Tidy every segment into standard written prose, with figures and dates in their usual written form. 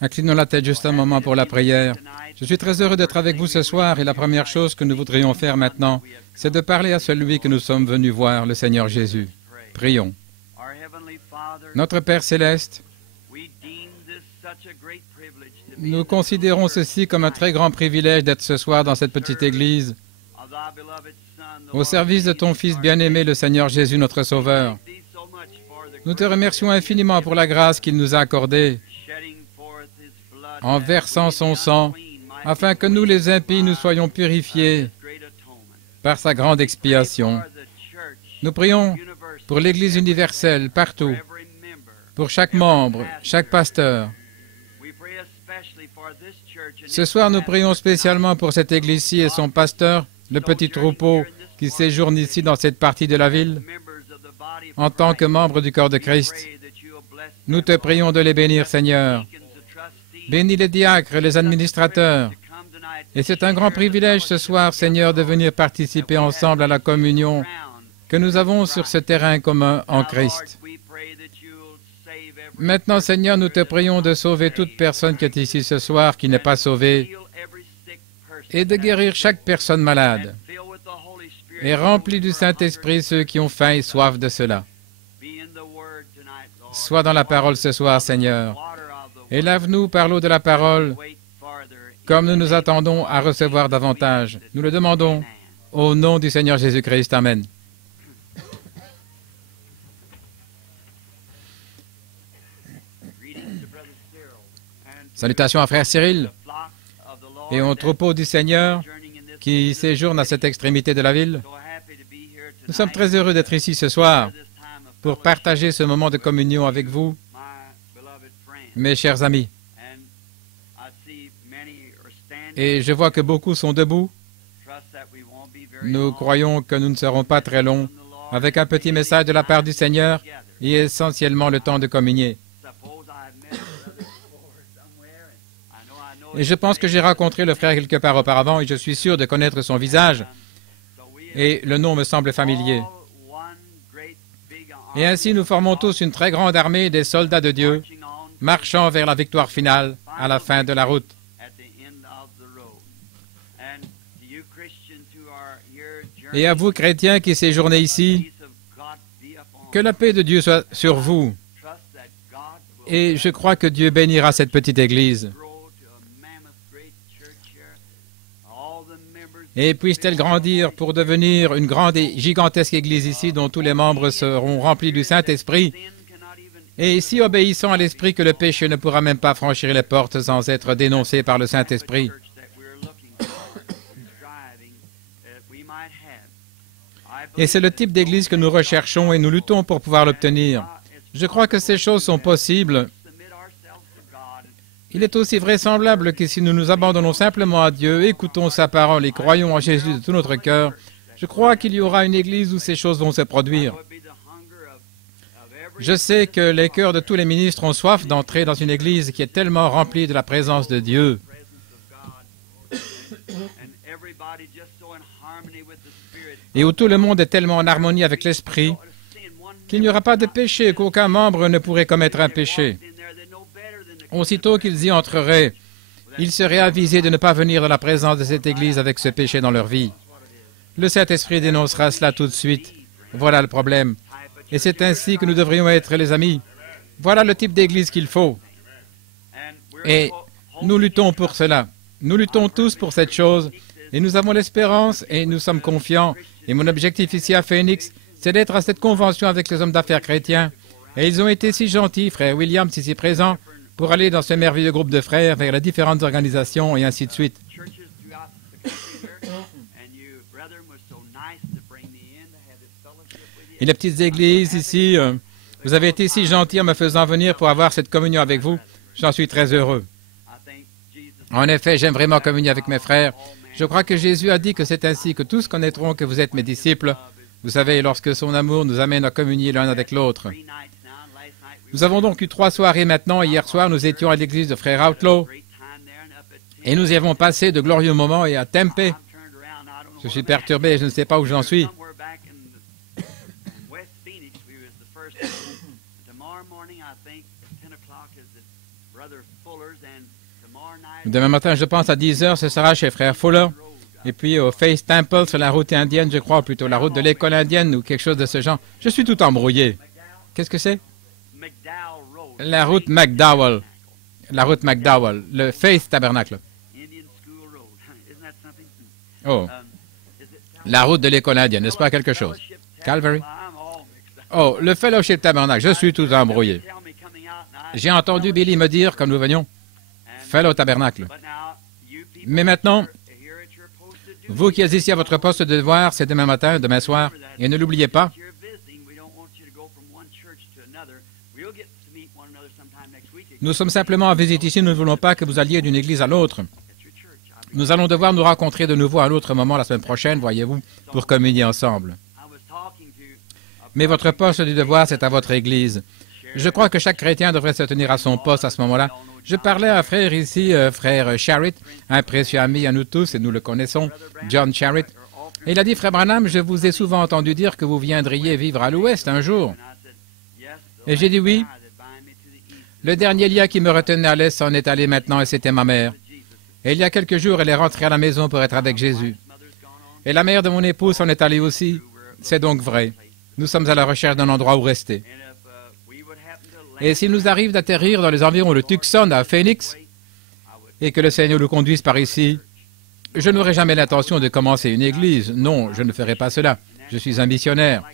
Inclinons la tête juste un moment pour la prière. Je suis très heureux d'être avec vous ce soir et la première chose que nous voudrions faire maintenant, c'est de parler à celui que nous sommes venus voir, le Seigneur Jésus. Prions. Notre Père céleste, nous considérons ceci comme un très grand privilège d'être ce soir dans cette petite église, au service de ton Fils bien-aimé, le Seigneur Jésus, notre Sauveur. Nous te remercions infiniment pour la grâce qu'il nous a accordée en versant son sang, afin que nous, les impies, nous soyons purifiés par sa grande expiation. Nous prions pour l'Église universelle, partout, pour chaque membre, chaque pasteur. Ce soir, nous prions spécialement pour cette Église-ci et son pasteur, le petit troupeau qui séjourne ici dans cette partie de la ville, en tant que membres du corps de Christ. Nous te prions de les bénir, Seigneur. Bénis les diacres et les administrateurs. Et c'est un grand privilège ce soir, Seigneur, de venir participer ensemble à la communion que nous avons sur ce terrain commun en Christ. Maintenant, Seigneur, nous te prions de sauver toute personne qui est ici ce soir, qui n'est pas sauvée, et de guérir chaque personne malade, et remplis du Saint-Esprit ceux qui ont faim et soif de cela. Sois dans la parole ce soir, Seigneur, et lave-nous par l'eau de la parole, comme nous nous attendons à recevoir davantage. Nous le demandons au nom du Seigneur Jésus-Christ. Amen. Salutations à frère Cyril et au troupeau du Seigneur qui séjourne à cette extrémité de la ville. Nous sommes très heureux d'être ici ce soir pour partager ce moment de communion avec vous, mes chers amis. Et je vois que beaucoup sont debout. Nous croyons que nous ne serons pas très longs, avec un petit message de la part du Seigneur et essentiellement le temps de communier. Et je pense que j'ai rencontré le frère quelque part auparavant et je suis sûr de connaître son visage. Et le nom me semble familier. Et ainsi, nous formons tous une très grande armée des soldats de Dieu, marchant vers la victoire finale à la fin de la route. Et à vous, chrétiens qui séjournez ici, que la paix de Dieu soit sur vous. Et je crois que Dieu bénira cette petite église. Et puisse-t-elle grandir pour devenir une grande et gigantesque église ici dont tous les membres seront remplis du Saint-Esprit et si obéissant à l'Esprit que le péché ne pourra même pas franchir les portes sans être dénoncé par le Saint-Esprit. Et c'est le type d'église que nous recherchons et nous luttons pour pouvoir l'obtenir. Je crois que ces choses sont possibles. Il est aussi vraisemblable que si nous nous abandonnons simplement à Dieu, écoutons sa parole et croyons en Jésus de tout notre cœur, je crois qu'il y aura une église où ces choses vont se produire. Je sais que les cœurs de tous les ministres ont soif d'entrer dans une église qui est tellement remplie de la présence de Dieu. Et où tout le monde est tellement en harmonie avec l'Esprit qu'il n'y aura pas de péché, qu'aucun membre ne pourrait commettre un péché. Aussitôt qu'ils y entreraient, ils seraient avisés de ne pas venir dans la présence de cette Église avec ce péché dans leur vie. Le Saint-Esprit dénoncera cela tout de suite. Voilà le problème. Et c'est ainsi que nous devrions être, les amis. Voilà le type d'Église qu'il faut. Et nous luttons pour cela. Nous luttons tous pour cette chose. Et nous avons l'espérance et nous sommes confiants. Et mon objectif ici à Phoenix, c'est d'être à cette convention avec les hommes d'affaires chrétiens. Et ils ont été si gentils, frère Williams ici présent, pour aller dans ce merveilleux groupe de frères vers les différentes organisations et ainsi de suite. Et les petites églises ici, vous avez été si gentils en me faisant venir pour avoir cette communion avec vous. J'en suis très heureux. En effet, j'aime vraiment communier avec mes frères. Je crois que Jésus a dit que c'est ainsi que tous connaîtront que vous êtes mes disciples. Vous savez, lorsque son amour nous amène à communier l'un avec l'autre. Nous avons donc eu 3 soirées maintenant. Hier soir, nous étions à l'église de Frère Outlaw et nous y avons passé de glorieux moments et à Tempe. Je suis perturbé, je ne sais pas où j'en suis. Demain matin, je pense à 10 heures, ce sera chez Frère Fuller. Et puis au Faith Temple sur la route indienne, je crois, ou plutôt la route de l'école indienne ou quelque chose de ce genre. Je suis tout embrouillé. Qu'est-ce que c'est? La route McDowell. La route McDowell, le Faith Tabernacle. Oh, la route de l'école indienne, n'est-ce pas quelque chose? Calvary? Oh, le Fellowship Tabernacle, je suis tout embrouillé. J'ai entendu Billy me dire, quand nous venions, Fellow Tabernacle. Mais maintenant, vous qui êtes ici à votre poste de devoir, c'est demain matin, demain soir, et ne l'oubliez pas, nous sommes simplement en visite ici, nous ne voulons pas que vous alliez d'une église à l'autre. Nous allons devoir nous rencontrer de nouveau à un autre moment la semaine prochaine, voyez-vous, pour communier ensemble. Mais votre poste de devoir, c'est à votre église. Je crois que chaque chrétien devrait se tenir à son poste à ce moment-là. Je parlais à un frère ici, frère Sharrit, un précieux ami à nous tous, et nous le connaissons, John Sharrit. Et il a dit, frère Branham, je vous ai souvent entendu dire que vous viendriez vivre à l'ouest un jour. Et j'ai dit oui. Le dernier lien qui me retenait à l'est s'en est allé maintenant, et c'était ma mère. Et il y a quelques jours, elle est rentrée à la maison pour être avec Jésus. Et la mère de mon épouse s'en est allée aussi. C'est donc vrai. Nous sommes à la recherche d'un endroit où rester. Et s'il nous arrive d'atterrir dans les environs de Tucson, à Phoenix, et que le Seigneur nous conduise par ici, je n'aurai jamais l'intention de commencer une église. Non, je ne ferai pas cela. Je suis un missionnaire.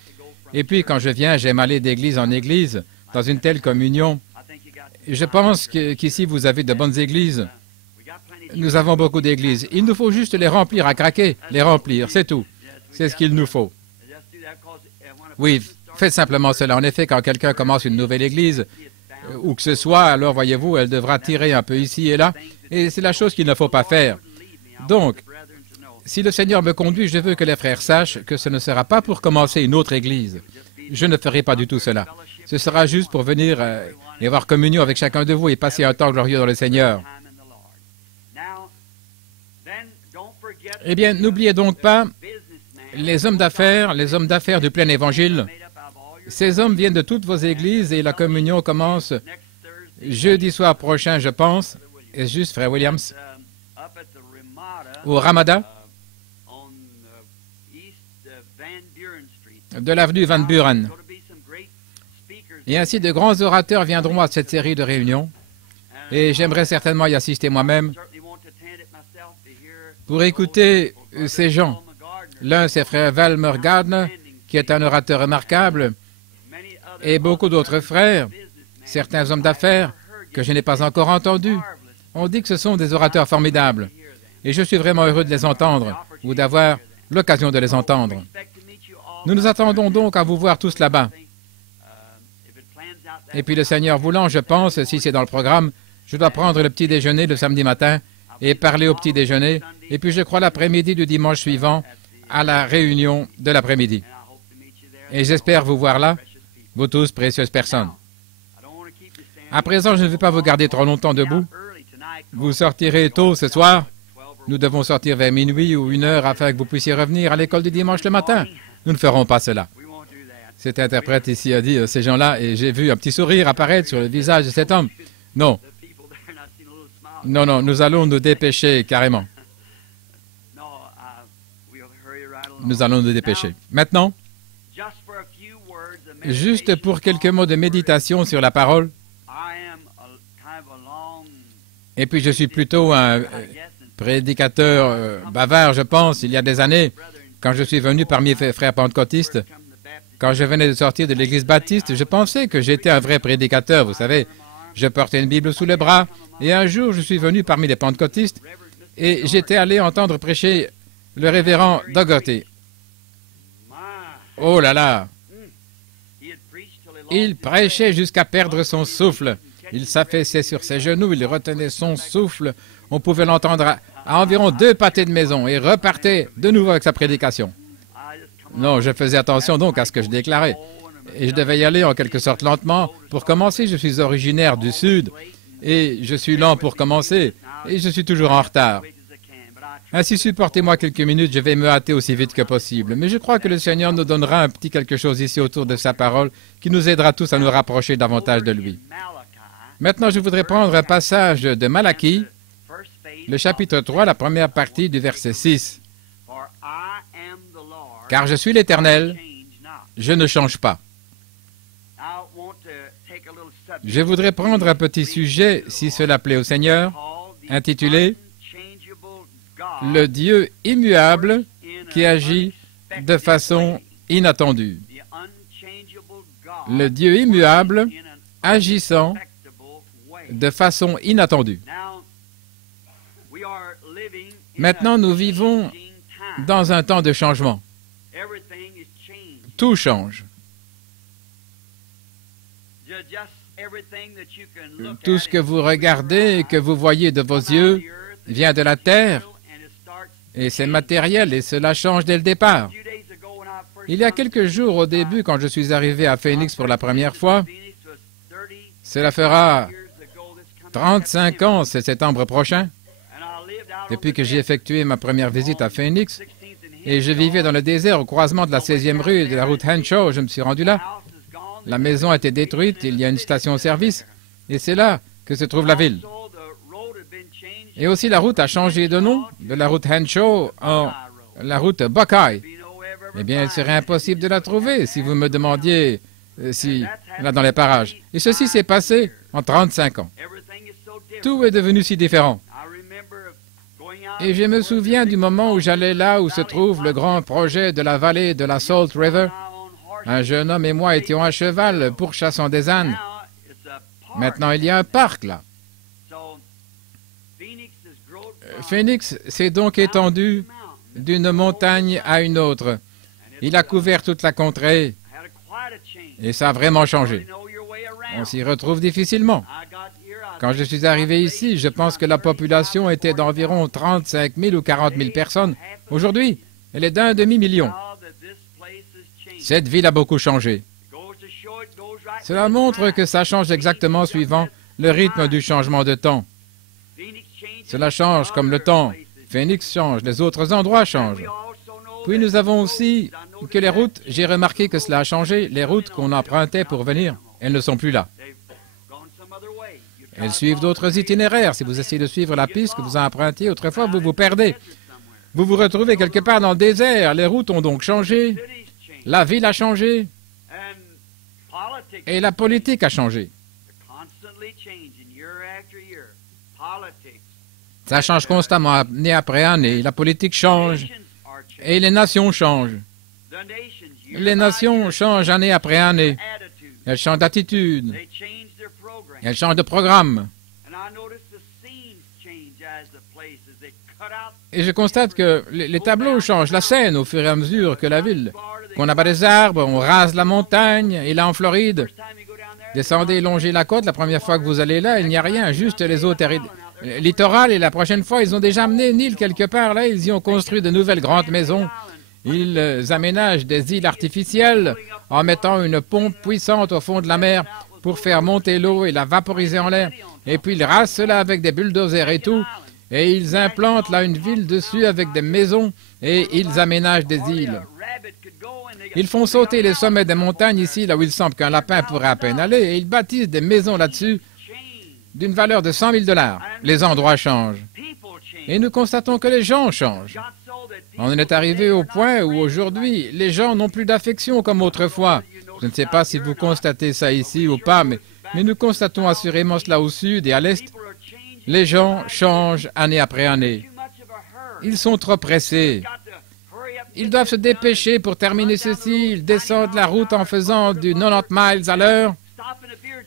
Et puis, quand je viens, j'aime aller d'église en église, dans une telle communion. Je pense qu'ici, vous avez de bonnes églises. Nous avons beaucoup d'églises. Il nous faut juste les remplir à craquer. Les remplir, c'est tout. C'est ce qu'il nous faut. Oui, faites simplement cela. En effet, quand quelqu'un commence une nouvelle église, où que ce soit, alors voyez-vous, elle devra tirer un peu ici et là. Et c'est la chose qu'il ne faut pas faire. Donc, si le Seigneur me conduit, je veux que les frères sachent que ce ne sera pas pour commencer une autre église. Je ne ferai pas du tout cela. Ce sera juste pour venir et avoir communion avec chacun de vous et passer un temps glorieux dans le Seigneur. Eh bien, n'oubliez donc pas les hommes d'affaires du plein évangile. Ces hommes viennent de toutes vos églises et la communion commence jeudi soir prochain, je pense. Est-ce juste, frère Williams? Au Ramada, de l'avenue Van Buren. Et ainsi, de grands orateurs viendront à cette série de réunions. Et j'aimerais certainement y assister moi-même pour écouter ces gens. L'un, c'est frère Valmer Gardner, qui est un orateur remarquable, et beaucoup d'autres frères, certains hommes d'affaires, que je n'ai pas encore entendus. On dit que ce sont des orateurs formidables. Et je suis vraiment heureux de les entendre, ou d'avoir l'occasion de les entendre. Nous nous attendons donc à vous voir tous là-bas. Et puis le Seigneur voulant, je pense, si c'est dans le programme, je dois prendre le petit déjeuner le samedi matin et parler au petit déjeuner. Et puis je crois l'après-midi du dimanche suivant à la réunion de l'après-midi. Et j'espère vous voir là, vous tous précieuses personnes. À présent, je ne vais pas vous garder trop longtemps debout. Vous sortirez tôt ce soir. Nous devons sortir vers minuit ou 1 heure afin que vous puissiez revenir à l'école du dimanche le matin. Nous ne ferons pas cela. Cet interprète ici a dit ces gens-là, et j'ai vu un petit sourire apparaître sur le visage de cet homme. Non. Non, non, nous allons nous dépêcher carrément. Nous allons nous dépêcher. Maintenant, juste pour quelques mots de méditation sur la parole. Et puis je suis plutôt un prédicateur bavard, je pense, il y a des années, quand je suis venu parmi les frères pentecôtistes. Quand je venais de sortir de l'église baptiste, je pensais que j'étais un vrai prédicateur, vous savez. Je portais une Bible sous le bras, et un jour, je suis venu parmi les pentecôtistes, et j'étais allé entendre prêcher le révérend Dougherty. Oh là là! Il prêchait jusqu'à perdre son souffle. Il s'affaissait sur ses genoux, il retenait son souffle. On pouvait l'entendre à environ 2 pâtés de maison, et repartait de nouveau avec sa prédication. Non, je faisais attention donc à ce que je déclarais. Et je devais y aller en quelque sorte lentement. Pour commencer, je suis originaire du Sud, et je suis lent pour commencer, et je suis toujours en retard. Ainsi, supportez-moi quelques minutes, je vais me hâter aussi vite que possible. Mais je crois que le Seigneur nous donnera un petit quelque chose ici autour de sa parole qui nous aidera tous à nous rapprocher davantage de lui. Maintenant, je voudrais prendre un passage de Malachie, le chapitre 3, la première partie du verset 6. « Car je suis l'Éternel, je ne change pas. » Je voudrais prendre un petit sujet, si cela plaît au Seigneur, intitulé « Le Dieu immuable qui agit de façon inattendue. » Le Dieu immuable agissant de façon inattendue. Maintenant, nous vivons dans un temps de changement. Tout change. Tout ce que vous regardez et que vous voyez de vos yeux vient de la terre et c'est matériel et cela change dès le départ. Il y a quelques jours au début, quand je suis arrivé à Phoenix pour la première fois, cela fera 35 ans, c'est septembre prochain, depuis que j'ai effectué ma première visite à Phoenix, et je vivais dans le désert au croisement de la 16e rue et de la route Henshaw. Je me suis rendu là. La maison a été détruite, il y a une station-service, et c'est là que se trouve la ville. Et aussi la route a changé de nom, de la route Henshaw en la route Buckeye. Eh bien, il serait impossible de la trouver si vous me demandiez si là dans les parages. Et ceci s'est passé en 35 ans. Tout est devenu si différent. Et je me souviens du moment où j'allais là où se trouve le grand projet de la vallée de la Salt River. Un jeune homme et moi étions à cheval pourchassant des ânes. Maintenant, il y a un parc là. Phoenix s'est donc étendu d'une montagne à une autre. Il a couvert toute la contrée et ça a vraiment changé. On s'y retrouve difficilement. Quand je suis arrivé ici, je pense que la population était d'environ 35 000 ou 40 000 personnes. Aujourd'hui, elle est d'un demi-million. Cette ville a beaucoup changé. Cela montre que ça change exactement suivant le rythme du changement de temps. Cela change comme le temps. Phoenix change, les autres endroits changent. Puis nous avons aussi que les routes, j'ai remarqué que cela a changé, les routes qu'on empruntait pour venir, elles ne sont plus là. Elles suivent d'autres itinéraires. Si vous essayez de suivre la piste que vous empruntiez autrefois, vous vous perdez. Vous vous retrouvez quelque part dans le désert. Les routes ont donc changé. La ville a changé. Et la politique a changé. Ça change constamment, année après année. La politique change. Et les nations changent. Les nations changent année après année. Elles changent d'attitude. Elles changent de programme. Et je constate que les tableaux changent, la scène au fur et à mesure que la ville. Qu'on abat des arbres, on rase la montagne. Et là, en Floride, descendez, longez la côte. La première fois que vous allez là, il n'y a rien, juste les eaux littorales. Et la prochaine fois, ils ont déjà amené une île quelque part. Là, ils y ont construit de nouvelles grandes maisons. Ils aménagent des îles artificielles en mettant une pompe puissante au fond de la mer pour faire monter l'eau et la vaporiser en l'air. Et puis ils rasent cela avec des bulldozers et tout. Et ils implantent là une ville dessus avec des maisons et ils aménagent des îles. Ils font sauter les sommets des montagnes ici, là où il semble qu'un lapin pourrait à peine aller, et ils bâtissent des maisons là-dessus d'une valeur de 100 000 $. Les endroits changent. Et nous constatons que les gens changent. On en est arrivé au point où aujourd'hui, les gens n'ont plus d'affection comme autrefois. Je ne sais pas si vous constatez ça ici ou pas, mais nous constatons assurément cela au sud et à l'est. Les gens changent année après année. Ils sont trop pressés. Ils doivent se dépêcher pour terminer ceci. Ils descendent la route en faisant du 90 miles à l'heure.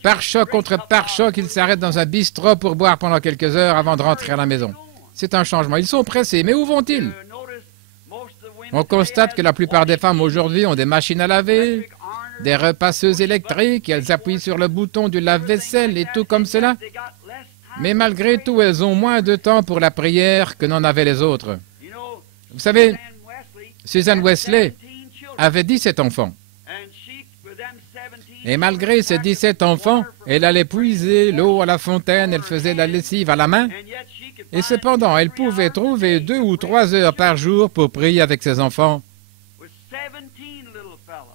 Pare-choc contre pare-choc, ils s'arrêtent dans un bistrot pour boire pendant quelques heures avant de rentrer à la maison. C'est un changement. Ils sont pressés, mais où vont-ils? On constate que la plupart des femmes aujourd'hui ont des machines à laver, des repasseuses électriques, elles appuient sur le bouton du lave-vaisselle et tout comme cela. Mais malgré tout, elles ont moins de temps pour la prière que n'en avaient les autres. Vous savez, Susan Wesley avait 17 enfants. Et malgré ces 17 enfants, elle allait puiser l'eau à la fontaine, elle faisait la lessive à la main. Et cependant, elle pouvait trouver 2 ou 3 heures par jour pour prier avec ses enfants.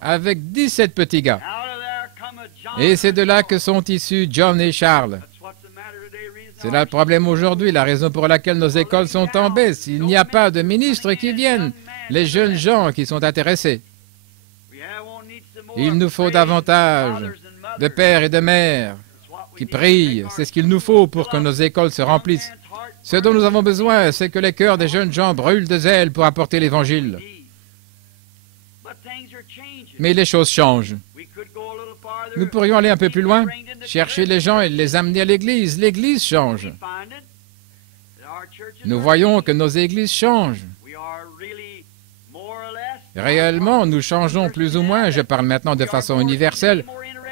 Avec 17 petits gars. Et c'est de là que sont issus John et Charles. C'est là le problème aujourd'hui, la raison pour laquelle nos écoles sont en baisse. Il n'y a pas de ministres qui viennent, les jeunes gens qui sont intéressés. Il nous faut davantage de pères et de mères qui prient. C'est ce qu'il nous faut pour que nos écoles se remplissent. Ce dont nous avons besoin, c'est que les cœurs des jeunes gens brûlent de zèle pour apporter l'Évangile. Mais les choses changent. Nous pourrions aller un peu plus loin, chercher les gens et les amener à l'Église. L'Église change. Nous voyons que nos églises changent. Réellement, nous changeons plus ou moins, je parle maintenant de façon universelle,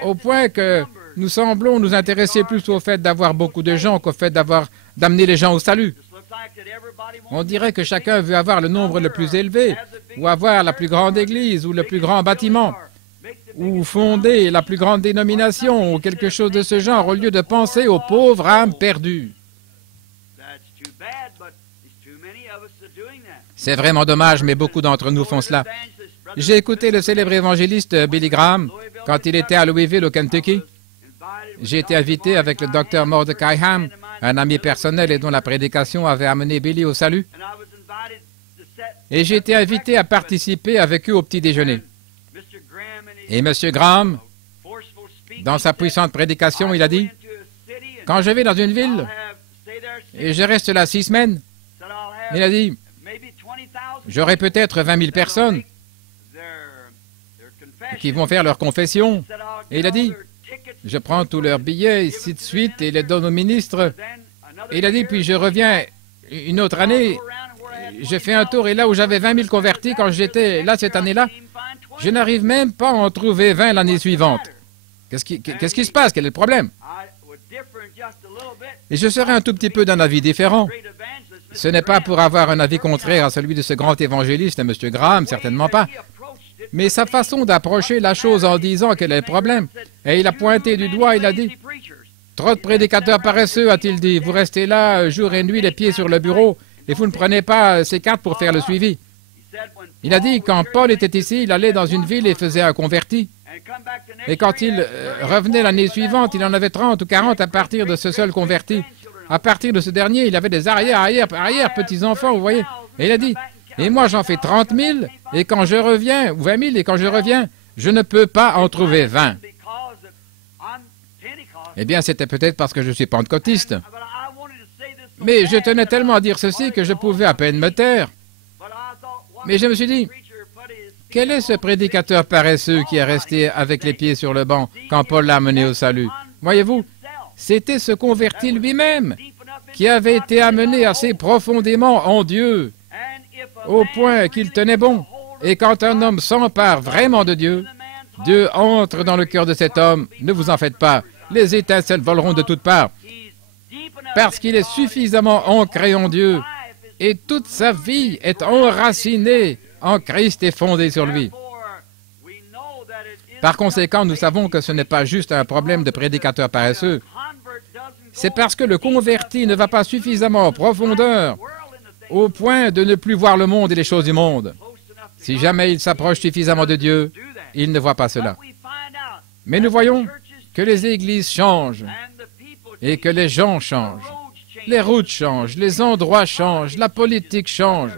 au point que nous semblons nous intéresser plus au fait d'avoir beaucoup de gens qu'au fait d'amener les gens au salut. On dirait que chacun veut avoir le nombre le plus élevé, ou avoir la plus grande église, ou le plus grand bâtiment, ou fonder la plus grande dénomination, ou quelque chose de ce genre, au lieu de penser aux pauvres âmes perdues. C'est vraiment dommage, mais beaucoup d'entre nous font cela. J'ai écouté le célèbre évangéliste Billy Graham quand il était à Louisville, au Kentucky. J'ai été invité avec le docteur Mordecai Ham, un ami personnel et dont la prédication avait amené Billy au salut. Et j'ai été invité à participer avec eux au petit déjeuner. Et M. Graham, dans sa puissante prédication, il a dit, « Quand je vais dans une ville et je reste là 6 semaines, il a dit, j'aurai peut-être 20 000 personnes qui vont faire leur confession. » Et il a dit, je prends tous leurs billets, ainsi de suite, et les donne au ministre. Et il a dit, puis je reviens une autre année, je fais un tour, et là où j'avais 20 000 convertis, quand j'étais là cette année-là, je n'arrive même pas à en trouver 20 l'année suivante. Qu'est-ce qui se passe? Quel est le problème? Et je serai un tout petit peu d'un avis différent. Ce n'est pas pour avoir un avis contraire à celui de ce grand évangéliste, M. Graham, certainement pas. Mais sa façon d'approcher la chose en disant quel est le problème. Et il a pointé du doigt, il a dit, « Trop de prédicateurs paresseux, a-t-il dit. Vous restez là jour et nuit, les pieds sur le bureau, et vous ne prenez pas ces cartes pour faire le suivi. » Il a dit, quand Paul était ici, il allait dans une ville et faisait un converti. Et quand il revenait l'année suivante, il en avait 30 ou 40 à partir de ce seul converti. À partir de ce dernier, il avait des arrière petits-enfants, vous voyez. Et il a dit, et moi j'en fais 30 000, et quand je reviens, ou 20 000, et quand je reviens, je ne peux pas en trouver 20. Eh bien, c'était peut-être parce que je suis pentecôtiste. Mais je tenais tellement à dire ceci que je pouvais à peine me taire. Mais je me suis dit, quel est ce prédicateur paresseux qui est resté avec les pieds sur le banc quand Paul l'a amené au salut? Voyez-vous, c'était ce converti lui-même qui avait été amené assez profondément en Dieu, au point qu'il tenait bon. Et quand un homme s'empare vraiment de Dieu, Dieu entre dans le cœur de cet homme. Ne vous en faites pas, les étincelles voleront de toutes parts, parce qu'il est suffisamment ancré en Dieu, et toute sa vie est enracinée en Christ et fondée sur lui. Par conséquent, nous savons que ce n'est pas juste un problème de prédicateur paresseux. C'est parce que le converti ne va pas suffisamment en profondeur au point de ne plus voir le monde et les choses du monde. Si jamais il s'approche suffisamment de Dieu, il ne voit pas cela. Mais nous voyons que les églises changent et que les gens changent. Les routes changent, les endroits changent, la politique change.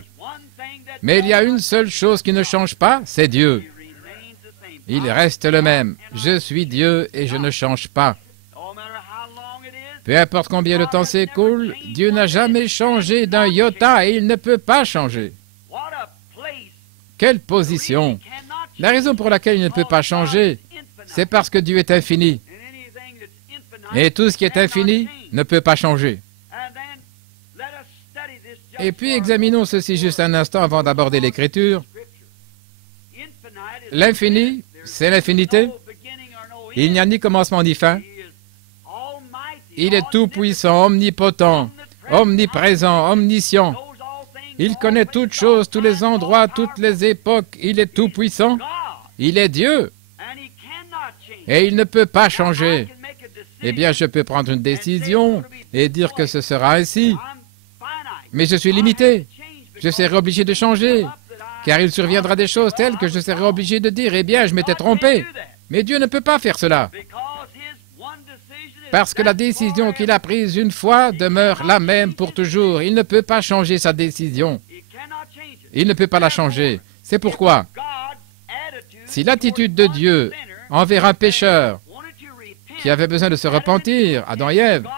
Mais il y a une seule chose qui ne change pas, c'est Dieu. Il reste le même. Je suis Dieu et je ne change pas. Peu importe combien de temps s'écoule, Dieu n'a jamais changé d'un iota et il ne peut pas changer. Quelle position! La raison pour laquelle il ne peut pas changer, c'est parce que Dieu est infini. Et tout ce qui est infini ne peut pas changer. Et puis examinons ceci juste un instant avant d'aborder l'Écriture. L'infini, c'est l'infinité. Il n'y a ni commencement ni fin. Il est tout-puissant, omnipotent, omniprésent, omniscient. Il connaît toutes choses, tous les endroits, toutes les époques. Il est tout-puissant. Il est Dieu. Et il ne peut pas changer. Eh bien, je peux prendre une décision et dire que ce sera ainsi. Mais je suis limité. Je serai obligé de changer. Car il surviendra des choses telles que je serai obligé de dire, eh bien, je m'étais trompé. Mais Dieu ne peut pas faire cela. Parce que la décision qu'il a prise une fois demeure la même pour toujours. Il ne peut pas changer sa décision. Il ne peut pas la changer. C'est pourquoi, si l'attitude de Dieu envers un pécheur qui avait besoin de se repentir, Adam et Ève,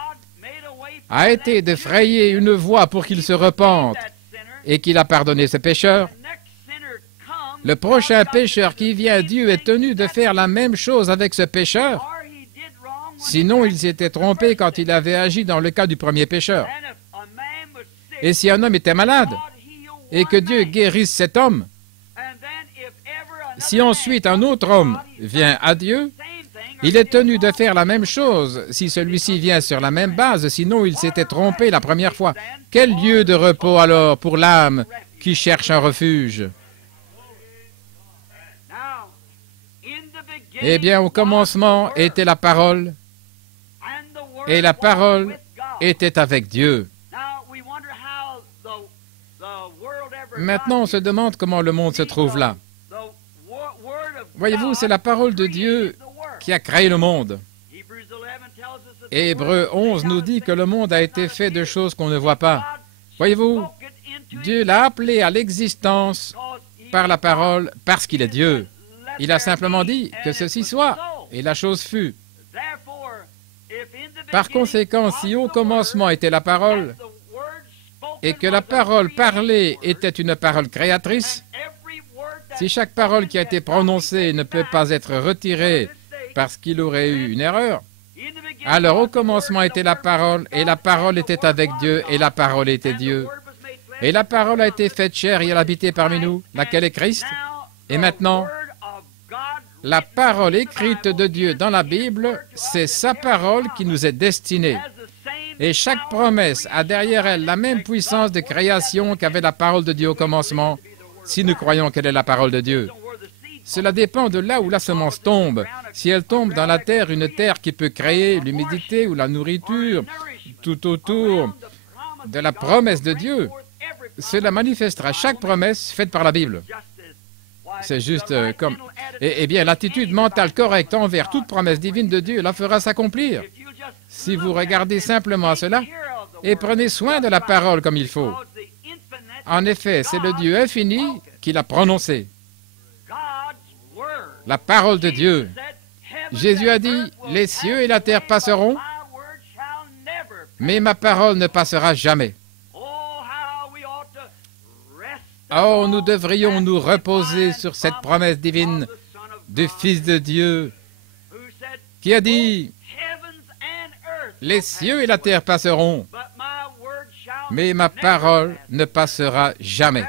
a été de frayer une voie pour qu'il se repente et qu'il a pardonné ce pécheur, le prochain pécheur qui vient, Dieu est tenu de faire la même chose avec ce pécheur. Sinon, il s'était trompé quand il avait agi dans le cas du premier pécheur. Et si un homme était malade et que Dieu guérisse cet homme, si ensuite un autre homme vient à Dieu, il est tenu de faire la même chose si celui-ci vient sur la même base, sinon il s'était trompé la première fois. Quel lieu de repos alors pour l'âme qui cherche un refuge? Eh bien, au commencement était la parole, et la parole était avec Dieu. Maintenant, on se demande comment le monde se trouve là. Voyez-vous, c'est la parole de Dieu qui a créé le monde. Hébreux 11 nous dit que le monde a été fait de choses qu'on ne voit pas. Voyez-vous, Dieu l'a appelé à l'existence par la parole parce qu'il est Dieu. Il a simplement dit que ceci soit, et la chose fut. Par conséquent, si au commencement était la parole, et que la parole parlée était une parole créatrice, si chaque parole qui a été prononcée ne peut pas être retirée parce qu'il aurait eu une erreur, alors au commencement était la parole, et la parole était avec Dieu, et la parole était Dieu. Et la parole a été faite chair et elle a habité parmi nous, laquelle est Christ. Et maintenant, la parole écrite de Dieu dans la Bible, c'est sa parole qui nous est destinée. Et chaque promesse a derrière elle la même puissance de création qu'avait la parole de Dieu au commencement, si nous croyons qu'elle est la parole de Dieu. Cela dépend de là où la semence tombe. Si elle tombe dans la terre, une terre qui peut créer l'humidité ou la nourriture tout autour de la promesse de Dieu, cela manifestera chaque promesse faite par la Bible. C'est juste comme... Eh bien, l'attitude mentale correcte envers toute promesse divine de Dieu la fera s'accomplir. Si vous regardez simplement cela et prenez soin de la parole comme il faut. En effet, c'est le Dieu infini qui l'a prononcé. La parole de Dieu. Jésus a dit, « Les cieux et la terre passeront, mais ma parole ne passera jamais. » Oh, nous devrions nous reposer sur cette promesse divine du Fils de Dieu qui a dit, « Les cieux et la terre passeront, mais ma parole ne passera jamais. »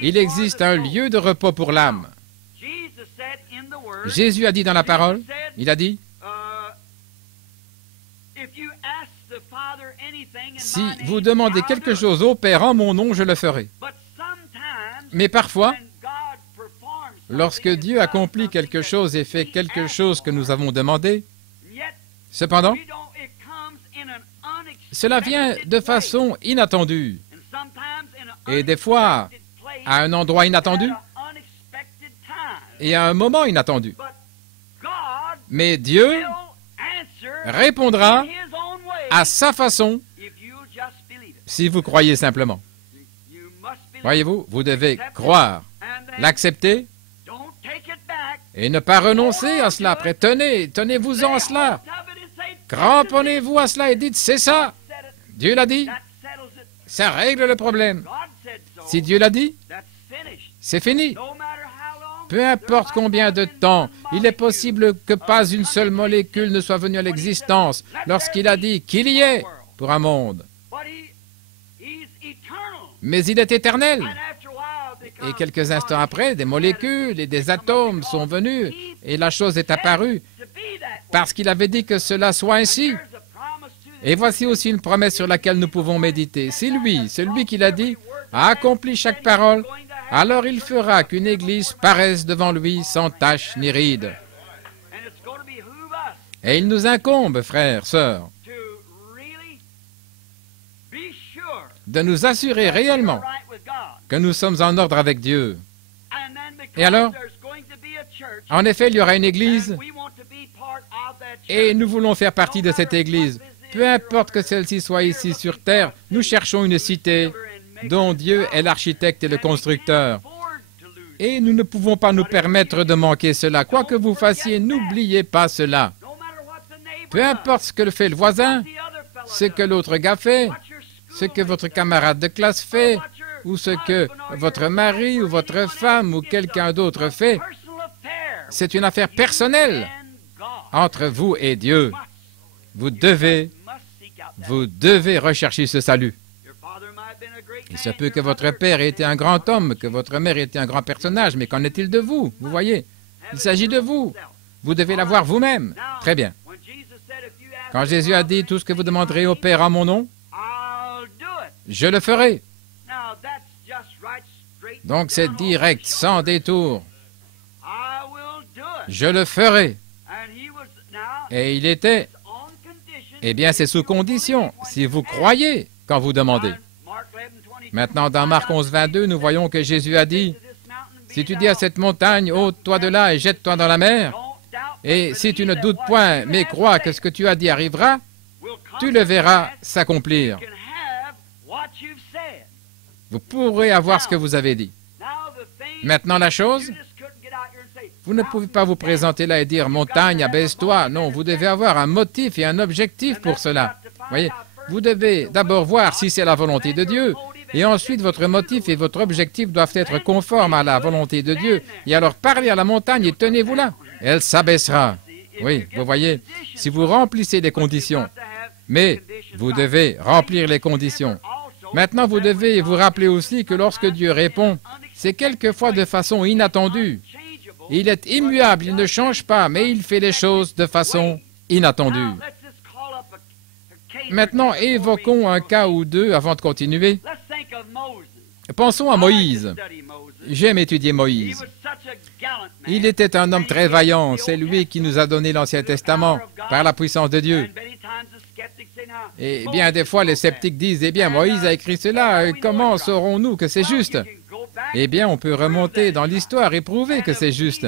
Il existe un lieu de repos pour l'âme. Jésus a dit dans la parole, il a dit, « Si vous demandez quelque chose au Père en mon nom, je le ferai. » Mais parfois, lorsque Dieu accomplit quelque chose et fait quelque chose que nous avons demandé, cependant, cela vient de façon inattendue. Et des fois, à un endroit inattendu et à un moment inattendu. Mais Dieu répondra à sa façon si vous croyez simplement. Voyez-vous, vous devez croire, l'accepter et ne pas renoncer à cela. Après, tenez-vous-en à cela. Cramponnez-vous à cela et dites, c'est ça. Dieu l'a dit. Ça règle le problème. Si Dieu l'a dit, c'est fini. Peu importe combien de temps, il est possible que pas une seule molécule ne soit venue à l'existence lorsqu'il a dit qu'il y est pour un monde. Mais il est éternel. Et quelques instants après, des molécules et des atomes sont venus et la chose est apparue parce qu'il avait dit que cela soit ainsi. Et voici aussi une promesse sur laquelle nous pouvons méditer. Si lui, celui qui l'a dit, a accompli chaque parole, alors il fera qu'une église paraisse devant lui sans tache ni ride. Et il nous incombe, frères, sœurs, de nous assurer réellement que nous sommes en ordre avec Dieu. Et alors, en effet, il y aura une église Et nous voulons faire partie de cette Église. Peu importe que celle-ci soit ici sur terre, nous cherchons une cité dont Dieu est l'architecte et le constructeur. Et nous ne pouvons pas nous permettre de manquer cela. Quoi que vous fassiez, n'oubliez pas cela. Peu importe ce que fait le voisin, ce que l'autre gars fait, ce que votre camarade de classe fait, ou ce que votre mari ou votre femme ou quelqu'un d'autre fait, c'est une affaire personnelle entre vous et Dieu. Vous devez rechercher ce salut. Il se peut que votre père ait été un grand homme, que votre mère ait été un grand personnage, mais qu'en est-il de vous? Vous voyez, il s'agit de vous. Vous devez l'avoir vous-même. Très bien. Quand Jésus a dit « Tout ce que vous demanderez au Père en mon nom, je le ferai. » Donc c'est direct, sans détour. Je le ferai. Et il était, eh bien c'est sous condition, si vous croyez quand vous demandez. Maintenant, dans Marc 11, 22, nous voyons que Jésus a dit, « Si tu dis à cette montagne, ôte-toi de là et jette-toi dans la mer, et si tu ne doutes point, mais crois que ce que tu as dit arrivera, tu le verras s'accomplir. » Vous pourrez avoir ce que vous avez dit. Maintenant, la chose, vous ne pouvez pas vous présenter là et dire « Montagne, abaisse-toi ». Non, vous devez avoir un motif et un objectif pour cela. Voyez, vous devez d'abord voir si c'est la volonté de Dieu. Et ensuite, votre motif et votre objectif doivent être conformes à la volonté de Dieu. Et alors, parlez à la montagne et tenez-vous là. Elle s'abaissera. Oui, vous voyez, si vous remplissez les conditions. Mais vous devez remplir les conditions. Maintenant, vous devez vous rappeler aussi que lorsque Dieu répond, c'est quelquefois de façon inattendue. Il est immuable, il ne change pas, mais il fait les choses de façon inattendue. Maintenant, évoquons un cas ou deux avant de continuer. Pensons à Moïse. J'aime étudier Moïse. Il était un homme très vaillant. C'est lui qui nous a donné l'Ancien Testament par la puissance de Dieu. Et bien des fois, les sceptiques disent, eh bien, Moïse a écrit cela, comment saurons-nous que c'est juste? Eh bien, on peut remonter dans l'histoire et prouver que c'est juste.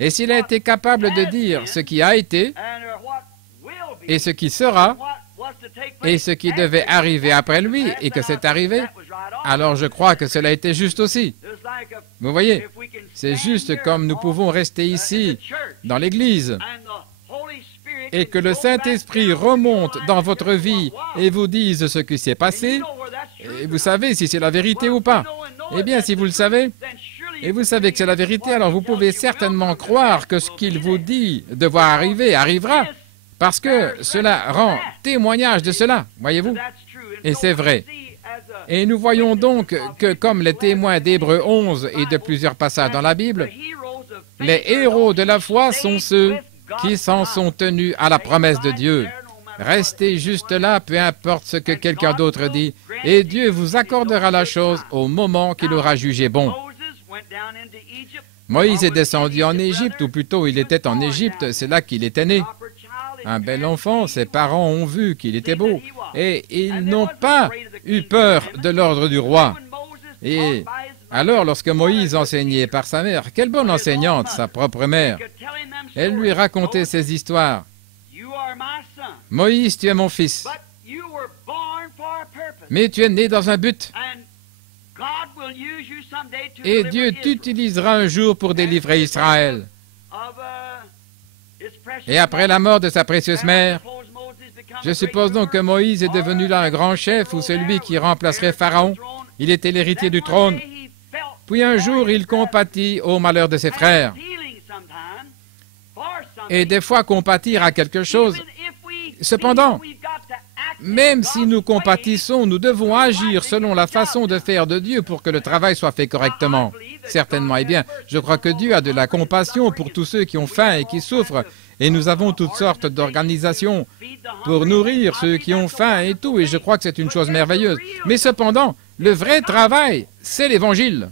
Et s'il a été capable de dire ce qui a été, et ce qui sera, et ce qui devait arriver après lui, et que c'est arrivé, alors je crois que cela était juste aussi. Vous voyez, c'est juste comme nous pouvons rester ici, dans l'Église, et que le Saint-Esprit remonte dans votre vie et vous dise ce qui s'est passé, et vous savez si c'est la vérité ou pas. Eh bien, si vous le savez, et vous savez que c'est la vérité, alors vous pouvez certainement croire que ce qu'il vous dit devoir arriver arrivera, parce que cela rend témoignage de cela, voyez-vous. Et c'est vrai. Et nous voyons donc que, comme les témoins d'Hébreux 11 et de plusieurs passages dans la Bible, les héros de la foi sont ceux qui s'en sont tenus à la promesse de Dieu. Restez juste là, peu importe ce que quelqu'un d'autre dit, et Dieu vous accordera la chose au moment qu'il aura jugé bon. Moïse est descendu en Égypte, ou plutôt il était en Égypte, c'est là qu'il était né. Un bel enfant, ses parents ont vu qu'il était beau, et ils n'ont pas eu peur de l'ordre du roi. Et alors, lorsque Moïse enseignait par sa mère, quelle bonne enseignante, sa propre mère, elle lui racontait ces histoires. Moïse, tu es mon fils, mais tu es né dans un but. Et Dieu t'utilisera un jour pour délivrer Israël. Et après la mort de sa précieuse mère, je suppose donc que Moïse est devenu là un grand chef ou celui qui remplacerait Pharaon. Il était l'héritier du trône. Puis un jour, il compatit au malheur de ses frères. Et des fois, compatir à quelque chose. Cependant, même si nous compatissons, nous devons agir selon la façon de faire de Dieu pour que le travail soit fait correctement. Certainement. Eh bien, je crois que Dieu a de la compassion pour tous ceux qui ont faim et qui souffrent. Et nous avons toutes sortes d'organisations pour nourrir ceux qui ont faim et tout. Et je crois que c'est une chose merveilleuse. Mais cependant, le vrai travail, c'est l'Évangile.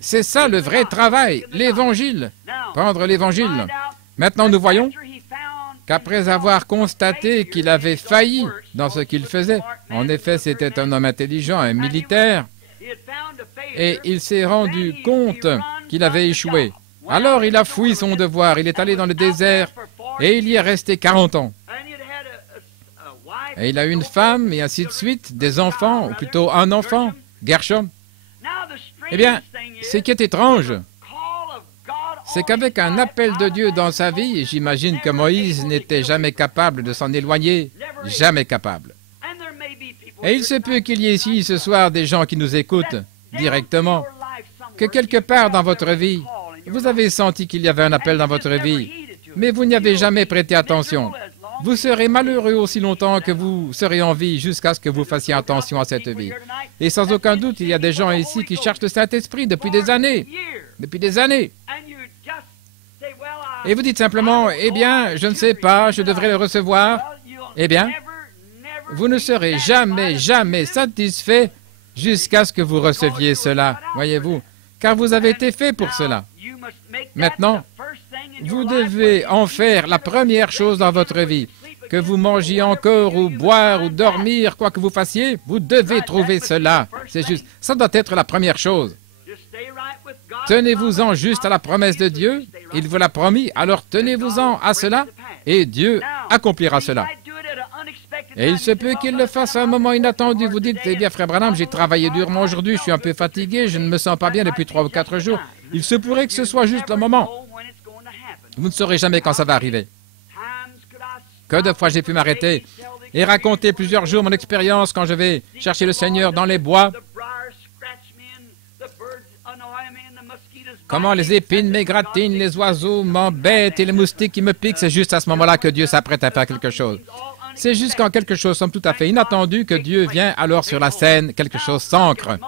C'est ça le vrai travail, l'Évangile. Prendre l'Évangile. Maintenant, nous voyons qu'après avoir constaté qu'il avait failli dans ce qu'il faisait, en effet, c'était un homme intelligent, un militaire, et il s'est rendu compte qu'il avait échoué. Alors il a fui son devoir, il est allé dans le désert et il y est resté 40 ans. Et il a eu une femme et ainsi de suite, des enfants, ou plutôt un enfant, Gershom. Eh bien, ce qui est étrange, c'est qu'avec un appel de Dieu dans sa vie, et j'imagine que Moïse n'était jamais capable de s'en éloigner, jamais capable. Et il se peut qu'il y ait ici ce soir des gens qui nous écoutent directement, que quelque part dans votre vie, vous avez senti qu'il y avait un appel dans votre vie, mais vous n'y avez jamais prêté attention. Vous serez malheureux aussi longtemps que vous serez en vie jusqu'à ce que vous fassiez attention à cette vie. Et sans aucun doute, il y a des gens ici qui cherchent le Saint-Esprit depuis des années. Depuis des années. Et vous dites simplement, eh bien, je ne sais pas, je devrais le recevoir. Eh bien, vous ne serez jamais, jamais satisfait jusqu'à ce que vous receviez cela, voyez-vous, car vous avez été fait pour cela. Maintenant, vous devez en faire la première chose dans votre vie. Que vous mangiez encore, ou boire, ou dormir, quoi que vous fassiez, vous devez trouver cela. C'est juste, ça doit être la première chose. Tenez-vous-en juste à la promesse de Dieu. Il vous l'a promis, alors tenez-vous-en à cela, et Dieu accomplira cela. Et il se peut qu'il le fasse à un moment inattendu. Vous dites, eh bien, frère Branham, j'ai travaillé durement aujourd'hui, je suis un peu fatigué, je ne me sens pas bien depuis 3 ou 4 jours. Il se pourrait que ce soit juste le moment. Vous ne saurez jamais quand ça va arriver. Que de fois j'ai pu m'arrêter et raconter plusieurs jours mon expérience quand je vais chercher le Seigneur dans les bois. Comment les épines m'égratignent, les oiseaux m'embêtent et les moustiques qui me piquent, c'est juste à ce moment-là que Dieu s'apprête à faire quelque chose. C'est juste quand quelque chose semble tout à fait inattendu que Dieu vient alors sur la scène, quelque chose s'ancre.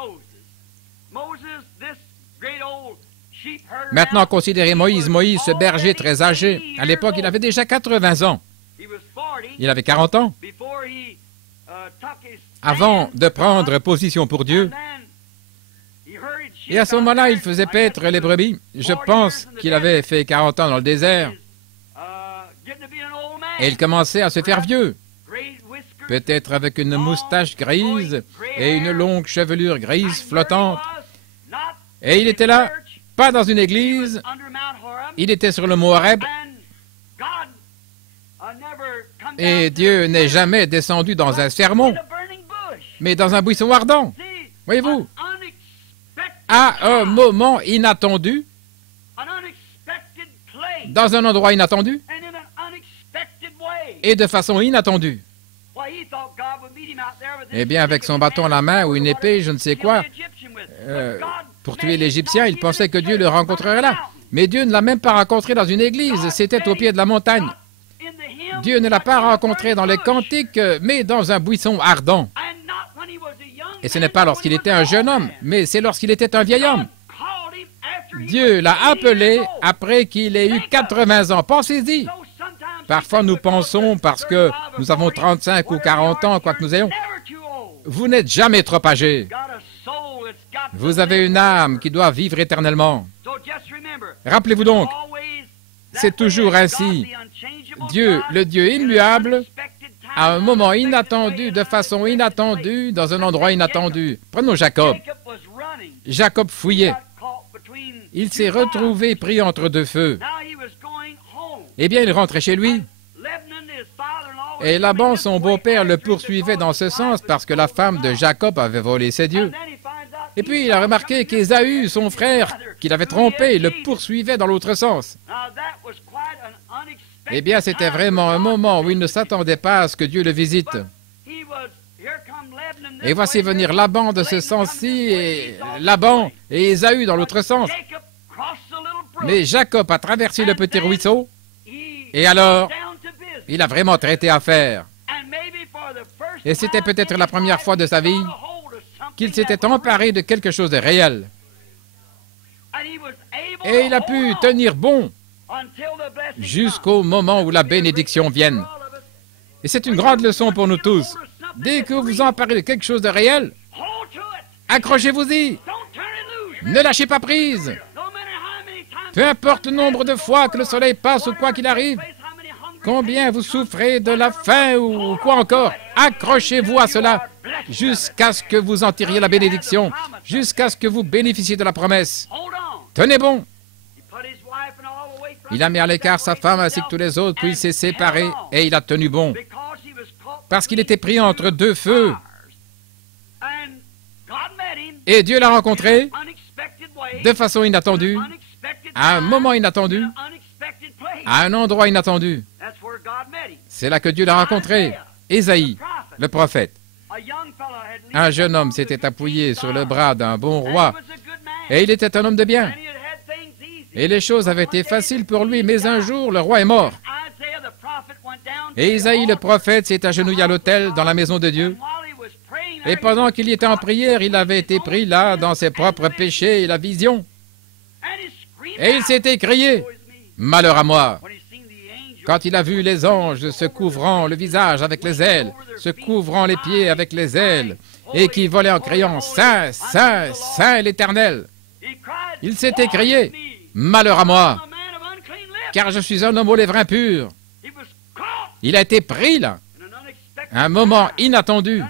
Maintenant, considérez Moïse. Moïse, ce berger très âgé. À l'époque, il avait déjà 80 ans. Il avait 40 ans. Avant de prendre position pour Dieu. Et à ce moment-là, il faisait paître les brebis. Je pense qu'il avait fait 40 ans dans le désert. Et il commençait à se faire vieux. Peut-être avec une moustache grise et une longue chevelure grise flottante. Et il était là, pas dans une église, il était sur le mont Horeb. Et Dieu n'est jamais descendu dans un sermon, mais dans un buisson ardent. Voyez-vous, à un moment inattendu, dans un endroit inattendu, et de façon inattendue. Eh bien, avec son bâton à la main ou une épée, je ne sais quoi, pour tuer l'Égyptien, il pensait que Dieu le rencontrerait là. Mais Dieu ne l'a même pas rencontré dans une église, c'était au pied de la montagne. Dieu ne l'a pas rencontré dans les cantiques, mais dans un buisson ardent. Et ce n'est pas lorsqu'il était un jeune homme, mais c'est lorsqu'il était un vieil homme. Dieu l'a appelé après qu'il ait eu 80 ans. Pensez-y. Parfois, nous pensons, parce que nous avons 35 ou 40 ans, quoi que nous ayons, vous n'êtes jamais trop âgé. Vous avez une âme qui doit vivre éternellement. Rappelez-vous donc, c'est toujours ainsi. Dieu, le Dieu immuable, à un moment inattendu, de façon inattendue, dans un endroit inattendu. Prenons Jacob. Jacob fouillait. Il s'est retrouvé pris entre deux feux. Eh bien, il rentrait chez lui. Et Laban, son beau-père, le poursuivait dans ce sens parce que la femme de Jacob avait volé ses dieux. Et puis, il a remarqué qu'Ésaü, son frère, qu'il avait trompé, le poursuivait dans l'autre sens. Eh bien, c'était vraiment un moment où il ne s'attendait pas à ce que Dieu le visite. Et voici venir Laban de ce sens-ci, et Laban et Ésaü dans l'autre sens. Mais Jacob a traversé le petit ruisseau, et alors, il a vraiment traité affaire. Et c'était peut-être la première fois de sa vie qu'il s'était emparé de quelque chose de réel. Et il a pu tenir bon jusqu'au moment où la bénédiction vienne. Et c'est une grande leçon pour nous tous. Dès que vous vous emparez de quelque chose de réel, accrochez-vous-y. Ne lâchez pas prise. Peu importe le nombre de fois que le soleil passe ou quoi qu'il arrive, combien vous souffrez de la faim ou quoi encore, accrochez-vous à cela jusqu'à ce que vous en tiriez la bénédiction, jusqu'à ce que vous bénéficiez de la promesse. Tenez bon. Il a mis à l'écart sa femme ainsi que tous les autres, puis il s'est séparé et il a tenu bon. Parce qu'il était pris entre deux feux. Et Dieu l'a rencontré de façon inattendue, à un moment inattendu, à un endroit inattendu. C'est là que Dieu l'a rencontré. Ésaïe, le prophète. Un jeune homme s'était appuyé sur le bras d'un bon roi, et il était un homme de bien. Et les choses avaient été faciles pour lui, mais un jour, le roi est mort. Et Isaïe, le prophète, s'est agenouillé à l'autel dans la maison de Dieu. Et pendant qu'il y était en prière, il avait été pris là, dans ses propres péchés et la vision. Et il s'est écrié, « Malheur à moi !» Quand il a vu les anges se couvrant le visage avec les ailes, se couvrant les pieds avec les ailes, et qui volaient en criant, « Saint, Saint, Saint l'Éternel !» Il s'est écrié, « Malheur à moi, car je suis un homme aux lèvres impures. » Il a été pris là, à un moment inattendu,